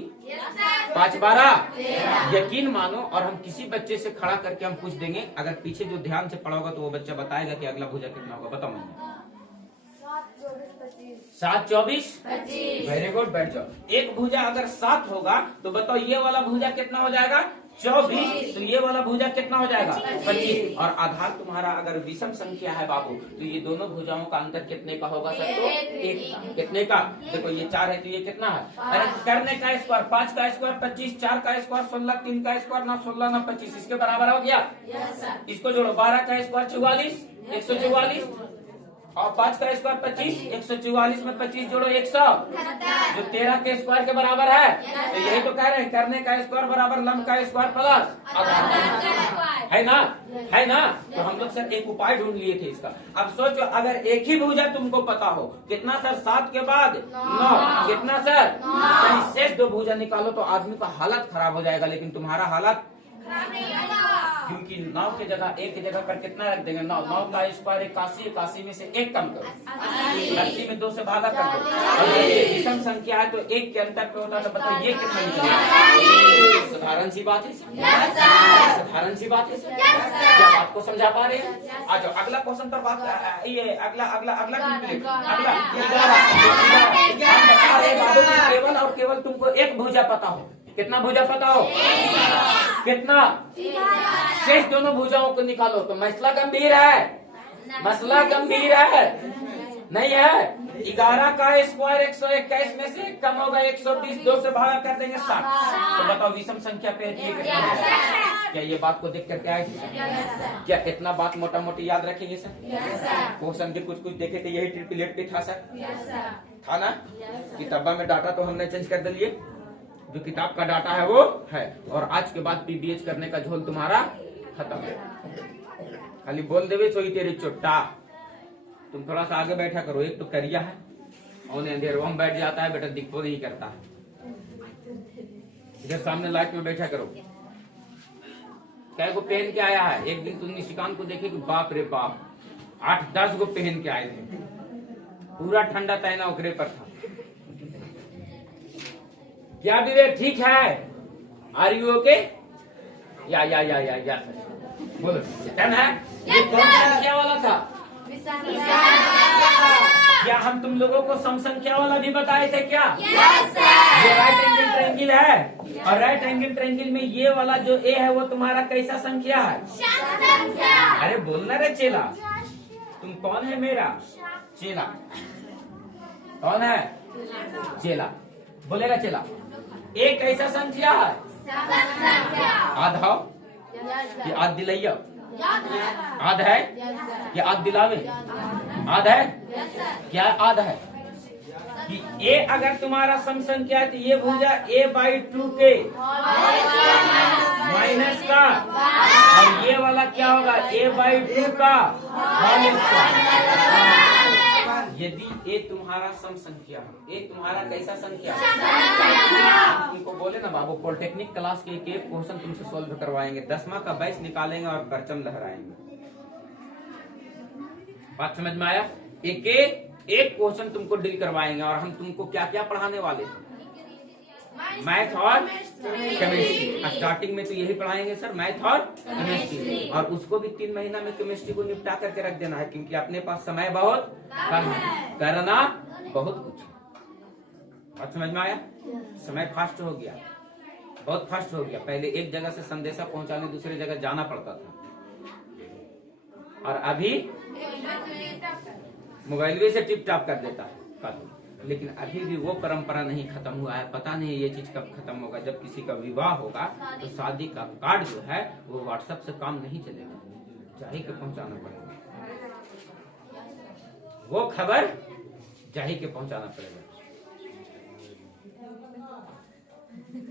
5 12। यकीन मानो, और हम किसी बच्चे से खड़ा करके हम पूछ देंगे, अगर पीछे जो ध्यान से पढ़ा होगा तो वो बच्चा बताएगा कि अगला भुजा कितना होगा। बताओ मुझे। 7 24 25। वेरी गुड, बैठ जाओ। एक भुजा अगर 7 होगा तो बताओ ये वाला भुजा कितना हो जाएगा? 24। तो ये वाला भुजा कितना हो जाएगा? 25। और आधार तुम्हारा अगर विषम संख्या है बाबू, तो ये दोनों भुजाओं का अंतर कितने का होगा सर? तो 1। कितने का? देखो ये 4 है तो ये कितना है? अरे करने का स्क्वायर, 5 का स्क्वायर 25, 4 का स्क्वायर 16, 3 का स्क्वायर ना 16 ना 25, इसके बराबर हो गया। इसको जोड़ो, 12 का स्क्वायर 44, 144। और 5 का स्क्वायर 25, 144 में 25 जोड़ो 100, जो 13 के स्क्वायर के बराबर है। तो यही तो कह रहे हैं, करने का स्क्वायर बराबर लंब का स्क्वायर प्लस आधार। है ना? है ना? तो हम लोग सर एक उपाय ढूंढ लिए थे इसका। अब सोचो, अगर एक ही भुजा तुमको पता हो, कितना सर? 7 के बाद 9। कितना सर? कहीं शेष 2 भुजा निकालो तो आदमी का हालत खराब हो जाएगा, लेकिन तुम्हारा हालत क्योंकि 9 की जगह 1 की जगह पर कितना रख देंगे? 9। 9 का स्क्वायर 81, 81 में से 1 कम करो, 80 में 2 से भागा कर दो। और ये विषम संख्या है तो 1 के अंतर पे होता है, तो बताओ ये कितना निकलेगा? साधारण सी बात है, साधारण सी बात है। क्या बात को समझा पा रहे हैं? आ जाओ अगला क्वेश्चन पर बात। ये अगला केवल और केवल तुमको एक भुजा पता हो। कितना भुजा पता हो? कितना? शेष दोनों भुजाओं को निकालो तो मसला गंभीर है। मसला गंभीर है नहीं है? 11 का स्क्वायर 121 में से कम होगा 120, 2 से भागा कर देंगे 60। तो बताओ विषम संख्या पे क्या ये बात को देख करके आए थे? क्या इतना बात मोटा मोटी याद रखेंगे सर? क्वेश्चन के कुछ देखे थे, यही ट्रिपलेट पे था सर, था ना? किताबा में डाटा तो हमने चेंज कर दिए, जो किताब का डाटा है वो है। और आज के बाद पीबीएच करने का झोल तुम्हारा खत्म है। खाली बोल देवे सोई तेरी चुट्टा। तुम थोड़ा सा आगे बैठा करो, एक तो करिया है और अंधेरवा में बैठ जाता है, बेटा दिखो नहीं करता है। इधर सामने लाइट में बैठा करो। कै गो पहन के आया है। एक दिन तुम निशिकांत को देखे कि बाप रे बाप 8-10 गो पहन के आए थे, पूरा ठंडा तैना ओकरे पर था। क्या विवेक ठीक है? Are you okay? या सर बोलो डन है। ये कौन सा संख्या वाला था? क्या हम तुम लोगों को सम संख्या वाला भी बताए थे क्या? ये राइट एंगल ट्रायंगल है, और राइट एंगल ट्रायंगल में ये वाला जो ए है वो तुम्हारा कैसा संख्या है? अरे बोलना रे चेला, तुम कौन है मेरा चेला? कौन है चेला? बोलेगा चेला। ए कैसा संख्या है? आधा कि आध दिलैया? आध है कि आध दिलावे? आध है क्या? आध है कि ए अगर तुम्हारा सम संख्या है तो ये भुजा a/2 के माइनस का, और ये वाला क्या होगा? a/2 का माइनस का। यदि ए तुम्हारा सम संख्या है, ए तुम्हारा कैसा संख्या? तुमको बोले ना बाबू पॉलिटेक्निक क्लास के एक क्वेश्चन तुमसे सोल्व करवाएंगे, 10वां का बैच निकालेंगे और परचम लहराएंगे। बात समझ में आया? एक क्वेश्चन तुमको डील करवाएंगे, और हम तुमको क्या क्या पढ़ाने वाले हैं? मैथ और केमिस्ट्री। स्टार्टिंग में तो यही पढ़ाएंगे सर, मैथ और केमिस्ट्री, और उसको भी 3 महीना में केमिस्ट्री को निपटा करके रख देना है, क्योंकि अपने पास समय बहुत कम है, करना बहुत कुछ। बात समझ में आया? समय फास्ट हो गया, बहुत फास्ट हो गया। पहले एक जगह से संदेशा पहुंचाने दूसरी जगह जाना पड़ता था, और अभी मोबाइल से टिप टॉप कर देता है कानून। लेकिन अभी भी वो परंपरा नहीं खत्म हुआ है। पता नहीं ये चीज कब खत्म होगा। जब किसी का विवाह होगा तो शादी का कार्ड जो है वो व्हाट्सएप से काम नहीं चलेगा, जाही के पहुंचाना पड़ेगा। वो खबर जाही के पहुंचाना पड़ेगा।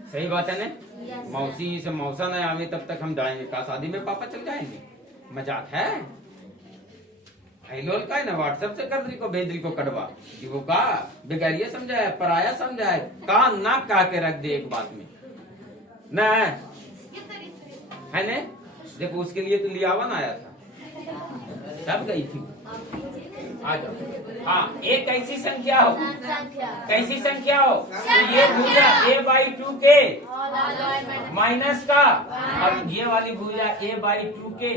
सही बात है ना? मौसी से मौसा नहीं आवे तब तक हम जाएंगे का? शादी में पापा चल जाएंगे? मजाक है? लोल का है ना, व्हाट्सएप से कर दी को भेज दी को कटवा कि वो का बेगारिया समझा है, पराया समझा है, का नाक कहा के रख दे एक बात में न है ने। देखो उसके लिए तो लियावन आया था, तब गई थी। आ जाओ। हाँ, एक कैसी संख्या हो? कैसी संख्या हो? तो ये भुजा a/2 के माइनस का, और ये वाली भुजा a/2 के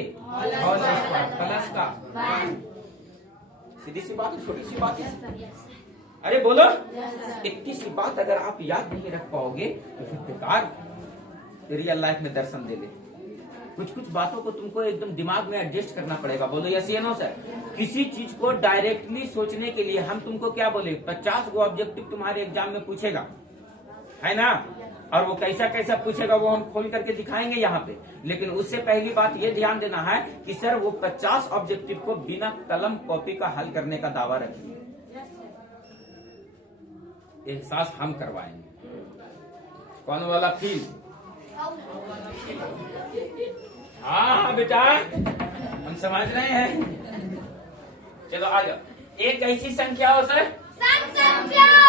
होल स्क्वायर प्लस का। सीधी सी बात है, छोटी सी बात है। अरे बोलो, इतनी सी बात अगर आप याद नहीं रख पाओगे तो फिर बेकार रियल लाइफ में दर्शन दे ले। कुछ कुछ बातों को तुमको एकदम दिमाग में एडजस्ट करना पड़ेगा। बोलो यस या नो सर? किसी चीज को डायरेक्टली सोचने के लिए हम तुमको क्या बोले, 50 गो ऑब्जेक्टिव तुम्हारे एग्जाम में पूछेगा, है ना? और वो कैसा कैसा पूछेगा वो हम खोल करके दिखाएंगे यहाँ पे। लेकिन उससे पहली बात ये ध्यान देना है कि सर वो 50 ऑब्जेक्टिव को बिना कलम कॉपी का हल करने का दावा रखिए। एहसास हम करवाएंगे। कौन वाला फील? हाँ बेटा, हम समझ रहे हैं। चलो आ जाओ। एक ऐसी संख्या हो सर?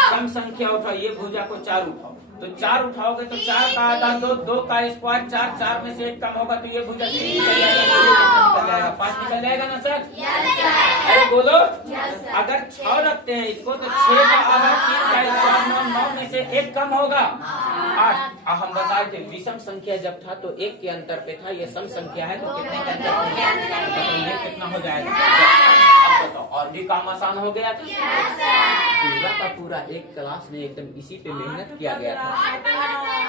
सम संख्या उठाओ। ये भुजा को 4 उठाओ, तो 4 उठाओगे तो 4 का आधा 2, 2 का स्क्वायर 4, 4 में से 1 कम होगा तो ये भुजा 3 निकल जाएगा, 5 निकल जाएगा ना सर? अरे बोलो, अगर 6 रखते हैं इसको तो 6 का आधा 3 का स्क्वायर 9 में से 1 कम होगा 8। हम बताए थे विषम संख्या जब था तो 1 के अंतर पे था, ये सम संख्या है तो कितने के अंतर पे है? ये कितना हो जाएगा? अब बताओ, और भी काम आसान हो गया था। पूरा का पूरा एक क्लास में एकदम इसी पे मेहनत किया गया था,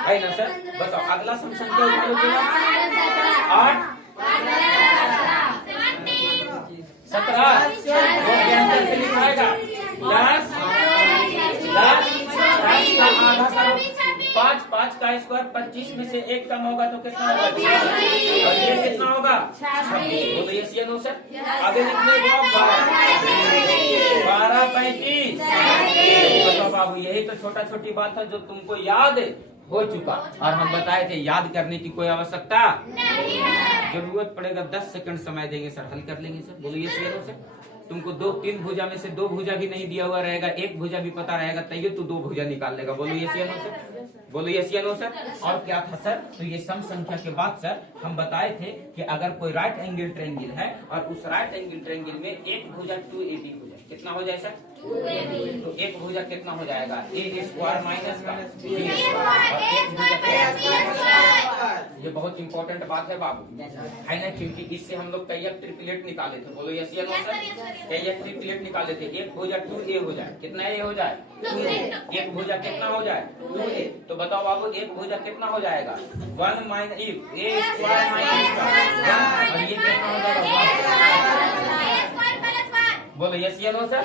है ना सर? बताओ अगला सम संख्या उठा लो। 8 17 लिखाएगा 10 का आधा करो 5, 5 का स्क्वायर 25 में से 1 कम होगा तो कितना होगा? 6। और ये कितना होगा? 26। बोलो यस या नो सर? आगे लिखने 12 35। बताओ बाबू, यही तो छोटा छोटी बात है जो तुमको याद हो चुका, और हम बताए थे याद करने की कोई आवश्यकता नहीं है। जरूरत पड़ेगा 10 सेकंड समय देंगे सर, हल कर लेंगे सर। बोलो यस या नो सर? तुमको दो तीन भुजा में से दो भुजा भी नहीं दिया हुआ रहेगा, एक भुजा भी पता रहेगा, तैयो तू दो भुजा निकाल लेगा। बोलो यस या नो सर, बोलो यस या नो सर। और क्या था सर, तो ये सम संख्या के बाद सर हम बताए थे कि अगर कोई राइट एंगल ट्रायंगल है और उस राइट एंगल ट्रायंगल में एक भुजा 2ab हो जाए, कितना हो जाए सर 2ab। तो एक भुजा कितना हो जाएगा a स्क्वायर माइनस का b a स्क्वायर। ये बहुत इंपॉर्टेंट बात है बाबू, है ना, क्योंकि इससे हम लोग कई ट्रिपलेट निकाले थे। बोलो यस या नो सर, कई ट्रिपलेट निकाले थे। एक भुजा 2a हो जाए, कितना a हो जाए 2a। एक भुजा कितना हो जाए 2a। तो बताओ बाबू एक भुजा कितना हो जाएगा 1 माइनस a स्क्वायर माइनस का, और ये कितना हो जाएगा। बोलो यस या no sir,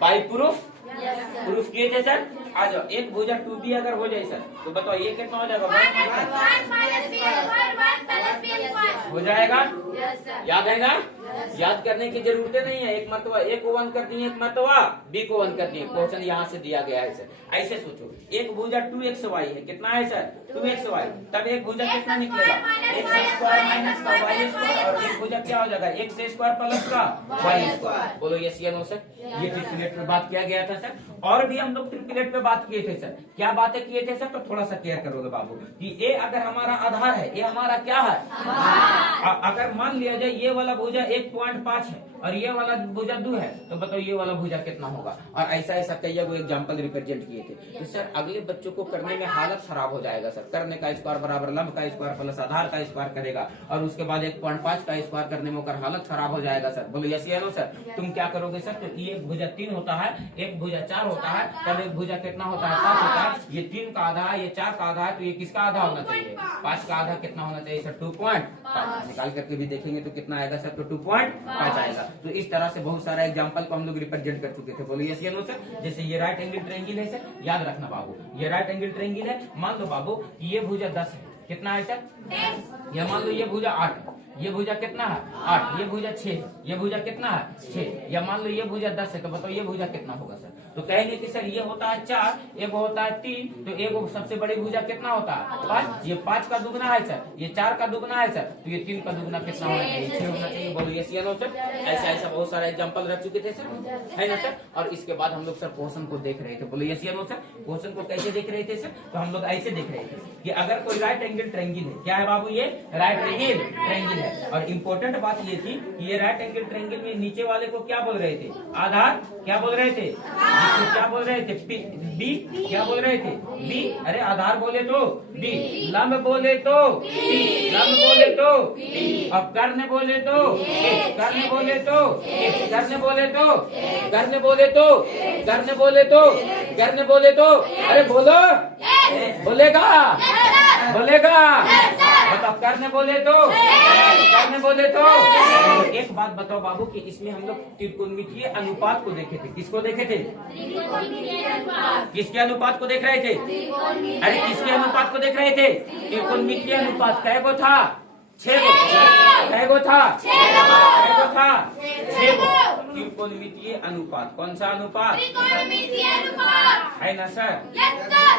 by proof, proof किए थे सर। आ जाओ, एक भुजा 2b अगर हो जाए सर, तो बताओ ये कितना हो जाएगा 1 हो जाएगा। याद है ना, याद करने की जरूरत नहीं है। एक मरतबा a को 1 कर दिए, एक मरतबा b को 1 कर दिए। क्वेश्चन यहाँ से दिया गया है सर। ऐसे सोचो, एक भुजा 2xy है, कितना है सर 2xy। तब एक भुजा कितना निकलेगा x स्क्वायर माइनस का y स्क्वायर, और एक भुजा क्या हो जाएगा x स्क्वायर प्लस का y स्क्वायर। बोलो यस या नो सर। ये ट्रिपलेट पे बात किया गया था सर। और भी हम लोग ट्रिपलेट पे बात किए थे सर। क्या बातें किए थे सर, तो थोड़ा सा केयर करोगे बाबू कि a अगर हमारा आधार है, ये हमारा क्या है, अगर मान लिया जाए ये वाला भुजा 1.5 है और ये वाला भुजा 2 है, तो बताओ ये वाला भुजा कितना होगा। और ऐसा ऐसा कई एग्जाम्पल रिप्रेजेंट किए थे। तो सर अगले बच्चों को करने में हालत खराब हो जाएगा सर। करने का स्क्वायर बराबर लंब का स्क्वायर प्लस आधार का स्क्वायर करेगा, और उसके बाद 1.5 का स्क्वायर करने में होकर हालत खराब हो जाएगा सर। बोलो यस या नो सर। तुम क्या करोगे सर, तो ये भुजा 3 होता है, एक भुजा 4 होता है, तब एक भुजा कितना होता है 5 होता है। ये 3 का आधा है, ये 4 का आधा है, तो ये किसका आधा होना चाहिए 5 का आधा कितना होना चाहिए सर 2.5। निकाल करके भी देखेंगे तो कितना आएगा सर, तो 2.5 आएगा। तो इस तरह से बहुत सारा एग्जांपल को हम लोग रिप्रेजेंट कर चुके थे। बोलो यस या नो सर। जैसे ये राइट एंगल ट्रायंगल है सर, याद रखना बाबू, ये राइट एंगल ट्रायंगल है। मान लो बाबू ये भुजा 10 है, कितना है सर, ये मान लो ये भुजा 8, ये भुजा कितना है 8, ये भुजा 6, ये भुजा कितना है 6, या मान लो ये भुजा 10 है, तो बताओ ये भुजा कितना होगा सर। तो कहेंगे कि सर ये होता है 4, एक होता है 3, तो एक सबसे बड़ी भुजा कितना होता है 5। ये 5 का दुगना है सर, ये 4 का दुगना है सर, तो ये 3 का दुगना कितना होना चाहिए 6 होना चाहिए। बोलो यस या नो सर। ऐसा ऐसा बहुत सारा एग्जांपल रख चुके थे सर, है ना सर। और इसके बाद हम लोग सर क्वेश्चन को देख रहे थे। बोलो यस या नो सर। क्वेश्चन को कैसे देख रहे थे सर, तो हम लोग ऐसे देख रहे थे कि अगर कोई राइट एंगल ट्रायंगल है, क्या है बाबू ये राइट एंगल ट्रायंगल है। और इम्पोर्टेंट बात ये थी कि ये राइट एंगल ट्रायंगल में नीचे वाले को क्या बोल रहे थे आधार, क्या बोल रहे थे, क्या बोल रहे थे बी, क्या बोल रहे थे बी। अरे आधार बोले तो बी, लंब बोले तो बी, लंब बोले तो बी, अब कर्ण बोले तो कर्ण बोले तो कर्ण बोले तो कर्ण बोले तो कर्ण बोले तो कर्ण बोले तो। अरे बोलो, बोलेगा बोलेगा, बताओ कर्ण बोले तो कर्ण बोले तो। एक बात बताओ बाबू कि इसमें हम लोग त्रिकोणमितीय अनुपात को देखे थे। किसको देखे थे, किसके अनुपात को देख रहे थे, अरे किसके अनुपात को देख रहे थे, त्रिकोणमितीय अनुपात। कै गो था 6 गो, कै गो था 6 गो था 6 गो। त्रिकोणमितीय अनुपात, कौन सा अनुपात, है ना सर,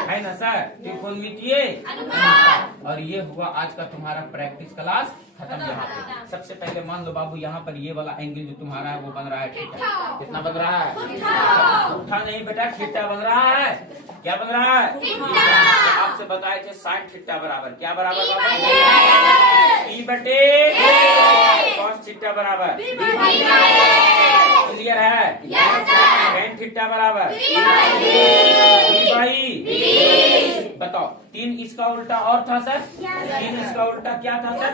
है ना सर, त्रिकोणमितीय अनुपात। और ये हुआ आज का तुम्हारा प्रैक्टिस क्लास खत्म। यहाँ पे सबसे पहले मान लो बाबू यहाँ पर ये वाला एंगल जो तुम्हारा है वो बन रहा है थीटा। कितना बन रहा है, उठा नहीं बेटा, थीटा बन रहा है। क्या बन रहा है, आपसे बताए थे साइन थीटा बराबर क्या बराबर, पी बटे कॉस थीटा बराबर, क्लियर है, टेन थीटा बराबर बाई। बताओ 3 इसका उल्टा और था सर, 3 इसका उल्टा क्या था सर,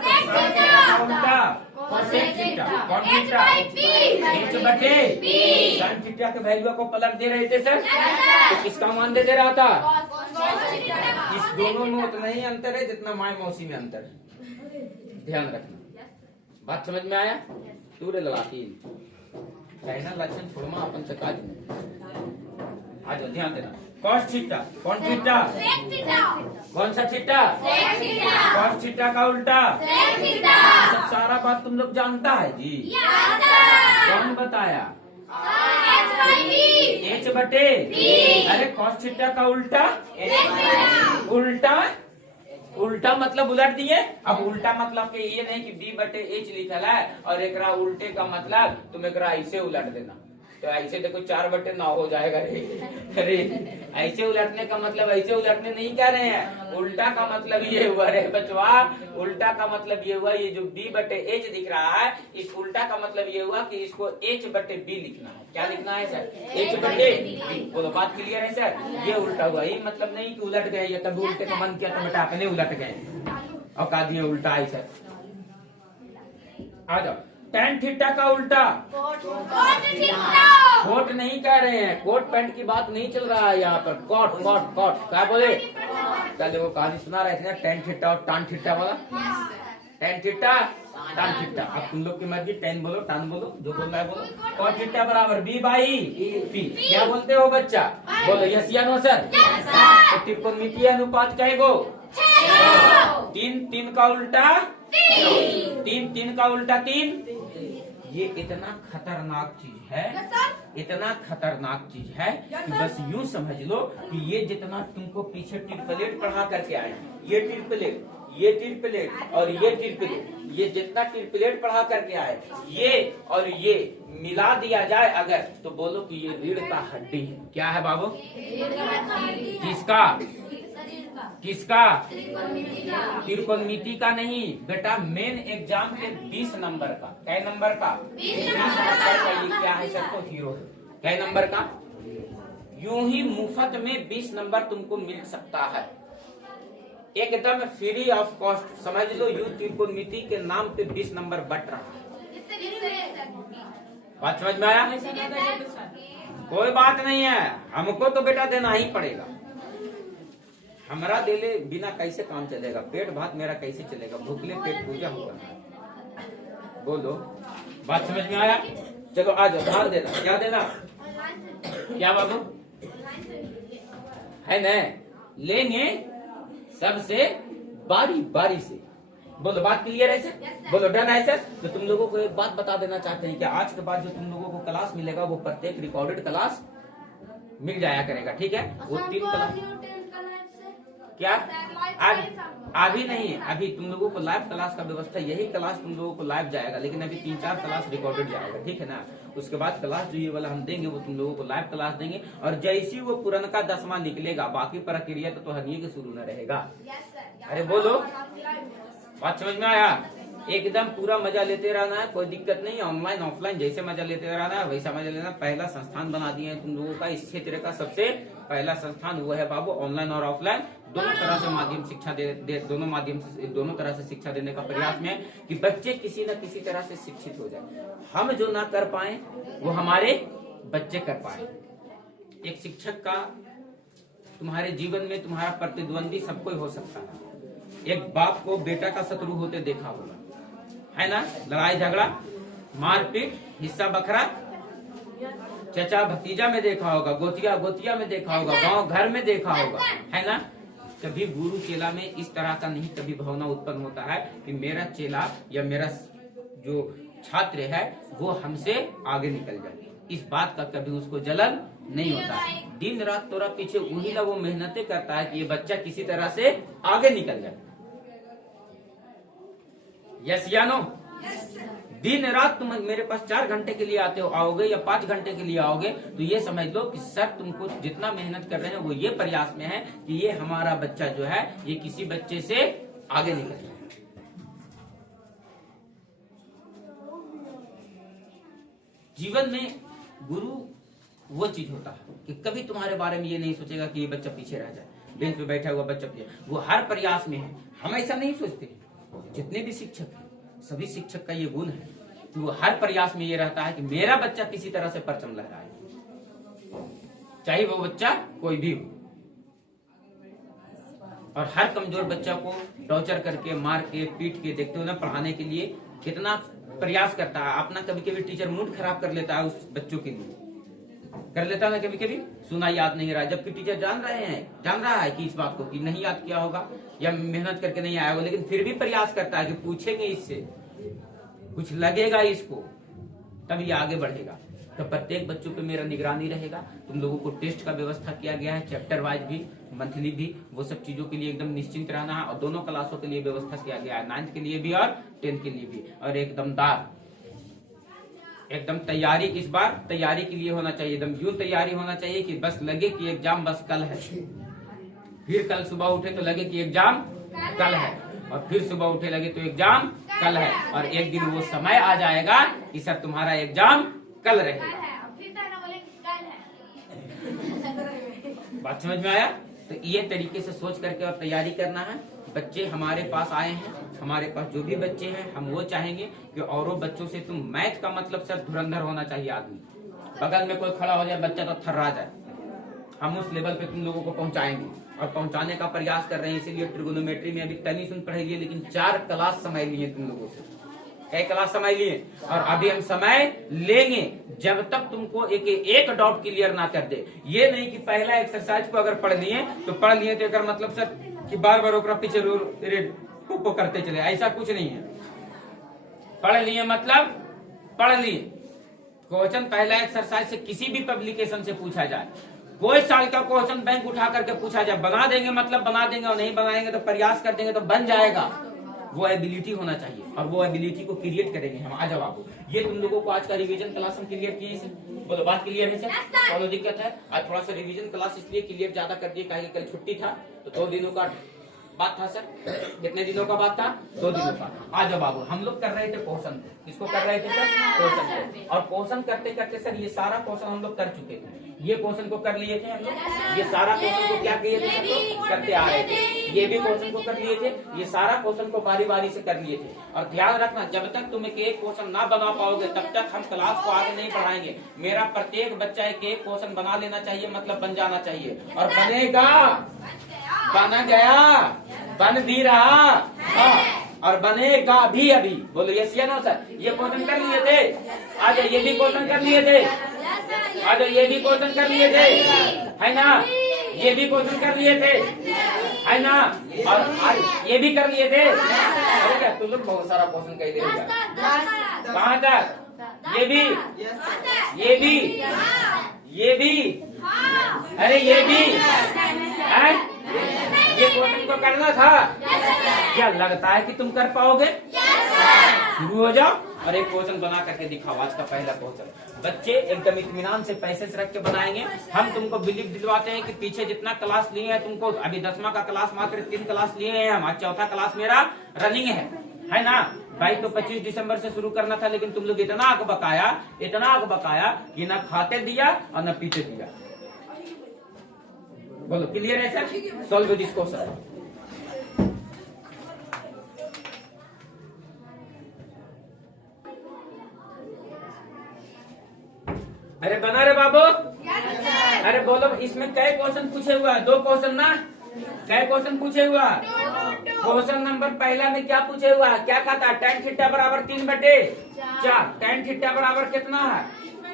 उल्टा कोसेक थीटा, कौन थीटा एच बटे साइन थीटा के वैल्यू को पलट दे रहे थे सर, तो किसका मान दे रहा था, इस दोनों में उतना ही अंतर है जितना माय मौसी में अंतर है। ध्यान रखना, बात समझ में आया। तूरे लड़ाती कहना लक्षण छोड़मा अपन से काज में आ जाओ, ध्यान देना। कॉस थीटा, कौन थीटा, कौन सा थीटा, कॉस थीटा का उल्टा। सब सारा बात तुम लोग जानता है जी, कौन बताया, एच बटे, अरे कॉस थीटा का उल्टा, उल्टा उल्टा उल्टा मतलब उलट दिए। अब उल्टा मतलब के ये नहीं कि B/H लिखल है और एकरा उल्टे का मतलब तुम एकरा ऐसे उलट देना, तो ऐसे देखो 4/9 हो जाएगा रे। अरे ऐसे उलटने का मतलब ऐसे उलटने नहीं कह रहे हैं, उल्टा का मतलब ये हुआ रे बचवा, उल्टा का मतलब ये हुआ, ये जो B/H दिख रहा है इस उल्टा का मतलब ये हुआ कि इसको H/B लिखना है। क्या लिखना है सर? H/B। बोलो बात क्लियर है सर? ये उल्टा हुआ, ये मतलब नहीं कि उलट गए या कभी उल्टे का मन किया तो बेटा अपने उलट गए और कहा दिए उल्टा है सर। आ जाओ, tan थीटा का उल्टा कोट नहीं कह रहे हैं, कोट पैंट की बात नहीं चल रहा है यहाँ पर, कॉट कॉट कॉट क्या बोले? कल वो कहानी सुना रहे थे ना, tan थीटा और tan थीटा वाला, tan थीटा tan थीटा। अब तुम लोग की मर्जी, tan बोलो tan बोलो, जो बोलना है बोलो। cot थीटा बराबर B/P। क्या बोलते हो बच्चा? बोलो यस या नो सर? तो त्रिकोणमितीय अनुपात क्या है गो? 3 का उल्टा 3 का उल्टा 3। ये इतना खतरनाक चीज है, इतना खतरनाक चीज है कि बस यूं समझ लो कि ये जितना तुमको पीछे ट्रिपलेट पढ़ा करके आए, ये ट्रिपलेट, ये ट्रिपलेट और ये ट्रिपलेट, ये जितना ट्रिपलेट पढ़ा करके आए, ये और ये मिला दिया जाए अगर, तो बोलो कि ये रीढ़ का हड्डी है। क्या है बाबू? किसका? किसका? त्रिकोणमिति का नहीं बेटा, मेन एग्जाम के 20 नंबर का। कै नंबर का? 20 नंबर का। ये क्या है सर? तो हीरो कै नंबर का? यूं ही मुफ्त में 20 नंबर तुमको मिल सकता है, एकदम फ्री ऑफ कॉस्ट। समझ लो यू त्रिकोणमिति के नाम पे 20 नंबर बट रहा है। बात समझ में आया? कोई बात नहीं है, हमको तो बेटा देना ही पड़ेगा। हमारा देले बिना कैसे काम चलेगा? पेट भात मेरा कैसे चलेगा? भूखले पेट पूजा होगा। बोलो बात समझ में आया? चलो आ जाओ, ध्यान देना। क्या देना? क्या बाबू है न? लेंगे सबसे बारी बारी से। बोलो बात क्लियर है सर? बोलो डन है सर? तो तुम लोगों को एक बात बता देना चाहते हैं कि आज के बाद जो तुम लोगों को क्लास मिलेगा वो प्रत्येक रिकॉर्डेड क्लास मिल जाया करेगा, ठीक है? वो 3 क्लास क्या अभी नहीं है, अभी तुम लोगों को लाइव क्लास का व्यवस्था, यही क्लास तुम लोगों को लाइव जाएगा, लेकिन अभी 3-4 क्लास रिकॉर्डेड जाएगा, ठीक है ना? उसके बाद क्लास जो ये वाला हम देंगे वो तुम लोगों को लाइव क्लास देंगे, और जैसी वो पुराना 10वां निकलेगा बाकी प्रक्रिया तो हनिये के शुरू न रहेगा। अरे बोलो बात समझ में आया? एकदम पूरा मजा लेते रहना है, कोई दिक्कत नहीं है। ऑनलाइन ऑफलाइन जैसे मजा लेते रहना है वैसा मजा लेना। पहला संस्थान बना दिए हैं तुम लोगों का, इस क्षेत्र का सबसे पहला संस्थान वो है बाबू, ऑनलाइन और ऑफलाइन दोनों तरह से माध्यम शिक्षा दोनों माध्यम से दोनों तरह से शिक्षा देने का प्रयास में है कि बच्चे किसी न किसी तरह से शिक्षित हो जाए। हम जो ना कर पाए वो हमारे बच्चे कर पाए। एक शिक्षक का तुम्हारे जीवन में तुम्हारा प्रतिद्वंदी सब कोई हो सकता है। एक बाप को बेटा का शत्रु होते देखा होगा, है ना? लड़ाई झगड़ा मारपीट हिस्सा बखरा चचा भतीजा में देखा होगा, गोतिया गोतिया में देखा होगा, गांव घर में देखा होगा, है ना? कभी गुरु चेला में इस तरह का नहीं कभी भावना उत्पन्न होता है कि मेरा चेला या मेरा जो छात्र है वो हमसे आगे निकल जाए। इस बात का कभी उसको जलन नहीं होता है। दिन रात तोरा पीछे वही ना वो मेहनतें करता है कि ये बच्चा किसी तरह से आगे निकल जाए। यस या नो? दिन रात तुम मेरे पास 4 घंटे के लिए आते हो, आओगे या 5 घंटे के लिए आओगे तो ये समझ लो कि सर तुमको जितना मेहनत कर रहे हैं वो ये प्रयास में है कि ये हमारा बच्चा जो है ये किसी बच्चे से आगे निकल जाए। जीवन में गुरु वो चीज होता है कि कभी तुम्हारे बारे में ये नहीं सोचेगा कि ये बच्चा पीछे रह जाए, बेंच पे बैठा हुआ बच्चा पीछे। वो हर प्रयास में है। हम ऐसा नहीं सोचते, जितने भी शिक्षक हैं सभी शिक्षक का ये गुण है कि वो हर प्रयास में ये रहता है कि मेरा बच्चा किसी तरह से परचम लहराए, चाहे वो बच्चा कोई भी हो। और हर कमजोर बच्चा को टॉर्चर करके मार के पीट के, देखते हो ना पढ़ाने के लिए कितना प्रयास करता है। अपना कभी कभी टीचर मूड खराब कर लेता है उस बच्चों के लिए, कर लेता है ना कभी कभी, सुना याद नहीं रहा, जबकि टीचर जान रहा है कि इस बात को कि नहीं याद किया होगा या मेहनत करके नहीं आया होगा, लेकिन फिर भी प्रयास करता है कि पूछेंगे इससे, कुछ लगेगा इसको तब ये आगे बढ़ेगा। तो प्रत्येक बच्चों पे मेरा निगरानी रहेगा। तुम लोगों को टेस्ट का व्यवस्था किया गया है, चैप्टर वाइज भी, मंथली भी, वो सब चीजों के लिए एकदम निश्चिंत रहना है। और दोनों क्लासों के लिए व्यवस्था किया गया है, 9th के लिए भी और 10th के लिए भी। और एकदम तैयारी इस बार तैयारी के लिए होना चाहिए, एकदम यूं तैयारी होना चाहिए कि बस लगे कि एग्जाम बस कल है। फिर कल सुबह उठे तो लगे कि एग्जाम कल है, और फिर सुबह उठे लगे तो एग्जाम कल है। और एक दिन वो समय आ जाएगा कि सर तुम्हारा एग्जाम कल रहेगा। बात समझ में आया? तो ये तरीके से सोच करके और तैयारी करना है। बच्चे हमारे पास आए हैं, हमारे पास जो भी बच्चे हैं, हम वो चाहेंगे कि औरों बच्चों से तुम मैथ का मतलब सर धुरंधर होना चाहिए आदमी। बगल में कोई खड़ा हो जाए बच्चा तो थर्रा जाए, हम उस लेवल पे तुम लोगों को पहुंचाएंगे और पहुंचाने का प्रयास कर रहे हैं। इसीलिए ट्रिगोनोमेट्री में अभी तनी सुन पढ़ाई लिए, लेकिन 4 क्लास समय लिए तुम लोगों से, कई क्लास समय लिए, और अभी हम समय लेंगे जब तक तुमको एक डाउट क्लियर ना कर दे। ये नहीं कि पहला एक्सरसाइज को अगर पढ़ लिए तो एक मतलब सर कि बार बार ओकरा पीछे को करते चले, ऐसा कुछ नहीं है। पढ़ लिए मतलब पढ़ लिए। क्वेश्चन पहला एक्सरसाइज से किसी भी पब्लिकेशन से पूछा जाए, कोई साल का क्वेश्चन बैंक उठा करके पूछा जाए, बना देंगे मतलब बना देंगे, और नहीं बनाएंगे तो प्रयास कर देंगे तो बन जाएगा। वो एबिलिटी होना चाहिए, और वो एबिलिटी को क्रिएट करेंगे हम। आ जाओ आपको, ये तुम लोगों को आज का रिवीजन क्लास हम क्लियर किए हैं। बोलो बात क्लियर है सर? चलो दिक्कत है, आज थोड़ा सा रिवीजन क्लास इसलिए क्लियर ज्यादा कर दिए क्योंकि कल छुट्टी था, तो 2 दिनों का बात था सर। कितने दिनों का बात था? 2 दिनों का। आ जाओ बाबू, हम लोग कर रहे थे क्वेश्चन को, किसको कर रहे थे सर? क्वेश्चन को। और क्वेश्चन करते करते सर ये सारा क्वेश्चन हम लोग कर चुके थे। ये क्वेश्चन को कर लिए थे हम लोग, ये सारा क्वेश्चन को क्या किए थे हम लोग? करते आ रहे थे। ये भी क्वेश्चन को कर लिए थे, ये सारा क्वेश्चन को बारी बारी से कर लिए थे। और ध्यान रखना, जब तक तुम एक क्वेश्चन ना बना पाओगे तब तक हम क्लास को आगे नहीं बढ़ाएंगे। मेरा प्रत्येक बच्चा एक क्वेश्चन बना लेना चाहिए, मतलब बन जाना चाहिए, और बनेगा, बना गया, बन भी रहा, और बनेगा भी। अभी बोलो यस या नो सर? ये क्वेश्चन कर लिए थे, आज ये भी क्वेश्चन कर लिए थे, आज ये भी क्वेश्चन कर लिए थे, है ना? ये भी क्वेश्चन कर लिए थे, है ना? और आज ये भी कर लिए थे। अरे क्या तुम लोग बहुत सारा क्वेश्चन कह दिए, कहाँ तक? ये भी, ये भी, ये भी, अरे ये भी है, ये क्वेश्चन को करना था। क्या लगता है कि तुम कर पाओगे? शुरू हो जाओ और एक क्वेश्चन बना करके दिखाओ। आज का पहला क्वेश्चन बच्चे एकदम इत्मीनान से पैसे से रख के बनाएंगे। हम तुमको बिलीव दिलवाते हैं कि पीछे जितना क्लास लिए हैं तुमको, अभी 10वां का क्लास मात्र 3 क्लास लिए हैं हम, आज 4था क्लास मेरा रनिंग है ना भाई? तो 25 दिसंबर से शुरू करना था, लेकिन तुम लोग इतना आग बकाया कि ना खाते दिया और ना पीते दिया। बोलो क्लियर है सर? Solve this question. अरे बना रे बाबू, अरे बोलो इसमें कै क्वेश्चन पूछे हुआ है? 2 क्वेश्चन ना? कै क्वेश्चन पूछे हुआ? क्वेश्चन नंबर पहला में क्या पूछे हुआ है? क्या खाता है? tan थीटा बराबर 3/4। tan थीटा बराबर कितना है?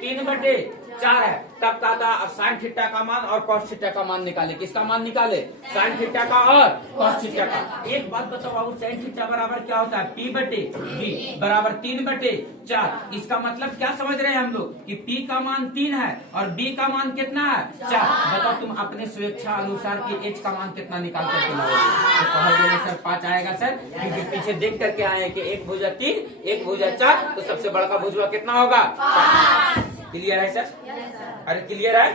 3/4 है। तब कहा था साइन थीटा का मान और कॉस थीटा का मान निकाले। किसका मान निकाले? साइन थीटा का और कॉस थीटा का। एक बात बताओ बाबू, साइन थीटा बराबर क्या होता है? P/D बराबर 3/4। इसका मतलब क्या समझ रहे हैं हम लोग कि P का मान 3 है और B का मान कितना है? 4। बताओ तुम अपने स्वेच्छा अनुसार की H का मान कितना निकाल करके लाओगे? तो कहोगे सर 5 आएगा सर, क्योंकि पीछे देख करके आए कि 1 भुजा 3, 1 भुजा 4, तो सबसे बड़ा भुजा कितना होगा? 5। क्लियर है सर? अरे क्लियर है?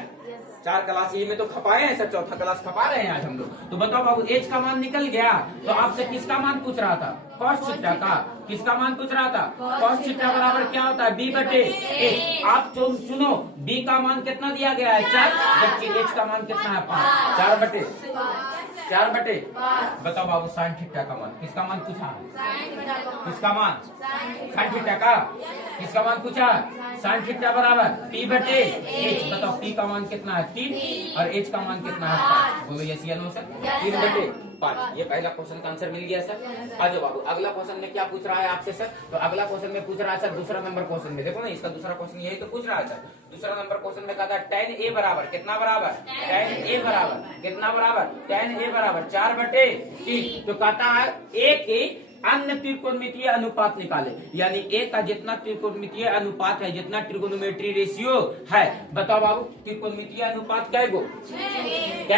4 क्लास ये में तो खपाए हैं सर, 4था क्लास खपा रहे हैं आज हम लोग। तो बताओ बाबू, एच का मान निकल गया, तो आपसे किसका मान पूछ रहा था? कॉस थीटा का। किसका मान पूछ रहा था? कॉस थीटा बराबर क्या होता है? B/A। आप सुनो, B का मान कितना दिया गया है? 4, जबकि एच का मान कितना है? 5। 4/4। बताओ बाबू साइन थीटा का मान, किसका मान पूछा? किसका मान? साइन थीटा का। किसका मान पूछा? साइन थीटा बराबर P/H। बताओ P का मान कितना है? 3 और H का मान कितना है? 5। बोलो यस या नो सर? 3/5। ये पहला क्वेश्चन का आंसर मिल गया सर। आ जाओ बाबू, अगला क्वेश्चन में क्या पूछ रहा है आपसे सर? तो अगला क्वेश्चन में पूछ रहा है सर दूसरा नंबर क्वेश्चन में, देखो ना इसका दूसरा क्वेश्चन यही तो पूछ रहा है सर। दूसरा नंबर क्वेश्चन में कहा था tan A बराबर कितना बराबर? tan A बराबर कितना बराबर? tan A बराबर 4/3। तो कहता है A की अन्य त्रिकोणमितीय अनुपात निकाले, यानी ए का जितना त्रिकोणमितीय अनुपात है, जितना ट्रिगोनोमेट्री रेशियो है, बताओ बाबू त्रिकोणमितीय अनुपात क्या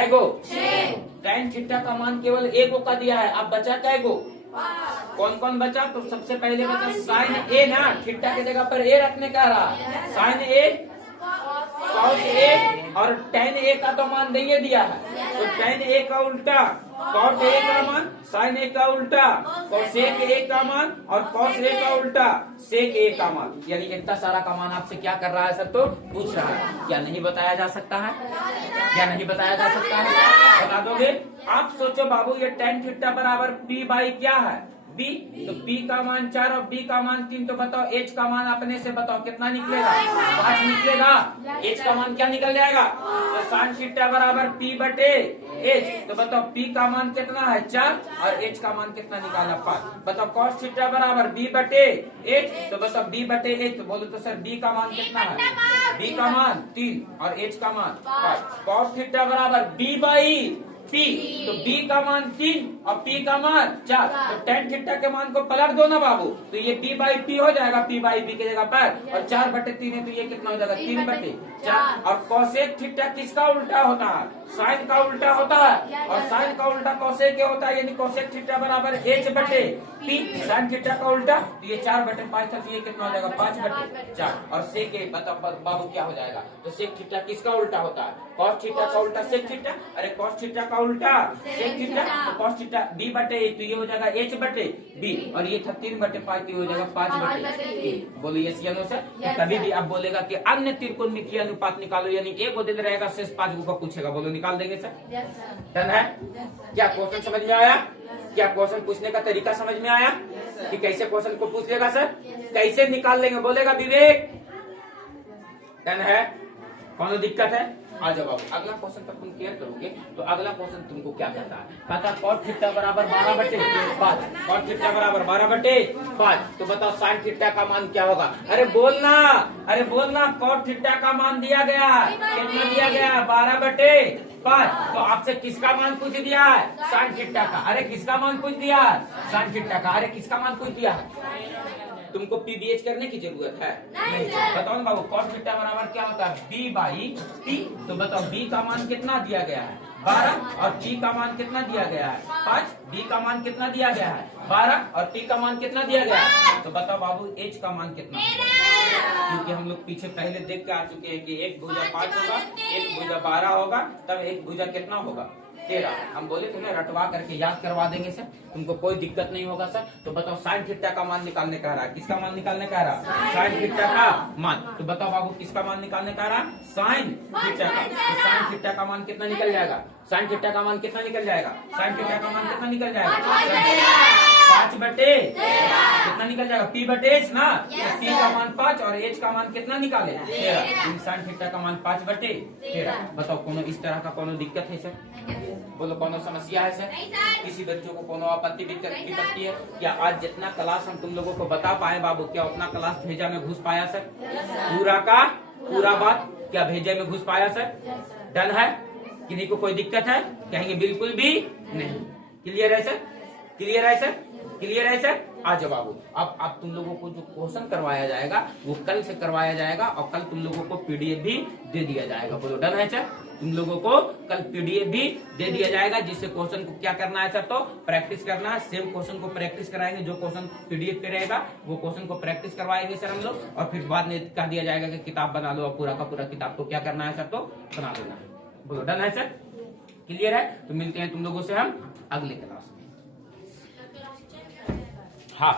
गो tan थीटा का मान केवल ए को का दिया है, अब बचा क्या गो, कौन कौन बचा, तो सबसे पहले बचा साइन ए ना, थीटा की जगह पर ए रखने का रहा, साइन ए कॉस ए और tan ए का तो मान नहीं दिया है, तो tan ए का उल्टा कॉट ए का मान, साइन ए का उल्टा कोसेक ए का मान और कॉस ए का उल्टा सेक ए का मान, यानी इतना सारा का मान आपसे क्या कर रहा है सर, तो पूछ रहा है। क्या नहीं बताया जा सकता है, क्या नहीं बताया जा सकता है, बता दोगे आप। सोचो बाबू ये tan थीटा बराबर p बाई क्या है, b, तो p का मान 4 और b का मान 3, तो बताओ h का मान अपने से बताओ कितना निकलेगा, 5 निकलेगा। h का मान क्या निकल जाएगा, तो sin थीटा बराबर p बटे h, तो बताओ p का मान कितना है 4 और h का मान कितना निकाला 5। बताओ cos थीटा बराबर b बटे h, तो बताओ b बटे h, तो बोलो तो सर b का मान कितना है, b का मान 3 और h का मान 5। cos थीटा बराबर b बाई p, तो b का मान 3 और p का मान 4, तो tan थीटा के मान को पलट दो ना बाबू, तो ये p बाई p हो जाएगा, p बाई b की जगह पर, और 4 बटे 3 है तो ये कितना हो जाएगा 3 बटे 4। और कोसेक थीटा किसका उल्टा होता है, साइन का उल्टा होता है, और साइन का उल्टा कोसेक के होता है, यानी कोसेक थीटा बराबर h बटे p, साइन थीटा का उल्टा, तो ये 4 बटे 5 था, तो ये कितना हो जाएगा 5 बटे 4। और सेक ए बताओ बाबू क्या हो जाएगा, तो सेक थीटा किसका उल्टा होता है, कॉस थीटा का उल्टा सेक थीटा, अरे कॉस थीटा का उल्टा सेक थीटा, तो कॉस थीटा b बटे a, तो ये हो जाएगा h बटे b, और ये था 3 बटे 5, तो ये हो जाएगा 5 बटे a। बोलो यस या नो सर। कभी भी आप बोलेगा कि अन्य त्रिकोणमितीय अनुपात निकालो, यानी a को दिन रहेगा शेष 5 को पूछेगा, बोलो निकाल देंगे सर, डन है। क्या क्वेश्चन समझ में आया, क्या क्वेश्चन पूछने का तरीका समझ में आया कि कैसे क्वेश्चन को पूछ लेगा सर, कैसे निकाल लेंगे, बोलेगा विवेक, डन है, कौन दिक्कत है। आ जाओ बाबू अगला क्वेश्चन तक तुम क्लियर करोगे, तो अगला क्वेश्चन तुमको क्या कहता है, कहता cos थीटा बराबर 12 बटे 5, cos थीटा बराबर 12 बटे 5, तो बताओ sin थीटा का मान क्या होगा, अरे बोलना cos थीटा का मान दिया गया है, कितना दिया गया है 12 बटे 5, तो आपसे किसका मान पूछ दिया है, sin थीटा का, अरे किसका मान पूछ दिया है, sin थीटा का, अरे किसका मान पूछ दिया है, तुमको पीबीएच करने की जरूरत है नहीं, बताओ ना बाबू cos थीटा बराबर क्या होता है b बाई t, तो बताओ b का मान कितना दिया गया है 12 और t का मान कितना दिया गया है 5, b का मान कितना दिया गया है 12 और t का मान कितना दिया गया है, तो बताओ बाबू h का मान कितना, क्योंकि हम लोग पीछे पहले देख के आ चुके हैं कि एक भुजा 5 होगा, एक भुजा 12 होगा, तब एक भुजा कितना होगा 13। हम बोले थे ना रटवा करके याद करवा देंगे सर, तुमको कोई दिक्कत नहीं होगा सर। तो बताओ साइन थीटा का मान निकालने कह रहा है, किसका मान निकालने कह रहा है, साइन थीटा का मान, तो बताओ बाबू किसका मान निकालने कह रहा है, साइन थीटा का, तो साइन थीटा का मान कितना निकल जाएगा, साइन थीटा का मान कितना निकल जाएगा, साइन थीटा का मान कितना निकल जाएगा 5 बटे कितना निकल जाएगा p बटे h ना, तो p का मान 5 और h का मान कितना निकाले 13, साइन थीटा का मान 5 बटे 13। बताओ कोनो इस तरह का कोनो दिक्कत है सर, बोलो कोनो समस्या है सर, किसी बच्चों को कोनो आपत्ति विपत्ति है क्या, आज जितना क्लास हम तुम लोगों को बता पाए बाबू, क्या उतना क्लास भेजा में घुस पाया सर, पूरा का पूरा बात क्या भेजे में घुस पाया सर, डन है, किसी को कोई दिक्कत है, कहेंगे बिल्कुल भी नहीं, क्लियर है सर, क्लियर है सर, क्लियर है सर। आ जाओ बाबू अब तुम लोगों को जो क्वेश्चन करवाया जाएगा वो कल से करवाया जाएगा, और कल तुम लोगों को पीडीएफ भी दे दिया जाएगा, बोलो डन है सर, तुम लोगों को कल पीडीएफ भी दे दिया जाएगा, जिससे क्वेश्चन को क्या करना है सर, तो प्रैक्टिस करना है, सेम क्वेश्चन को प्रैक्टिस कराएंगे, जो क्वेश्चन पीडीएफ पे रहेगा वो क्वेश्चन को प्रैक्टिस करवाएंगे सर हम लोग, और फिर बाद में कह दिया जाएगा कि किताब बना लो, और पूरा का पूरा किताब को क्या करना है सर, तो बना देना है, बोलो डन है सर, क्लियर है। तो मिलते हैं तुम लोगों से हम अगले क्लास में, हाँ।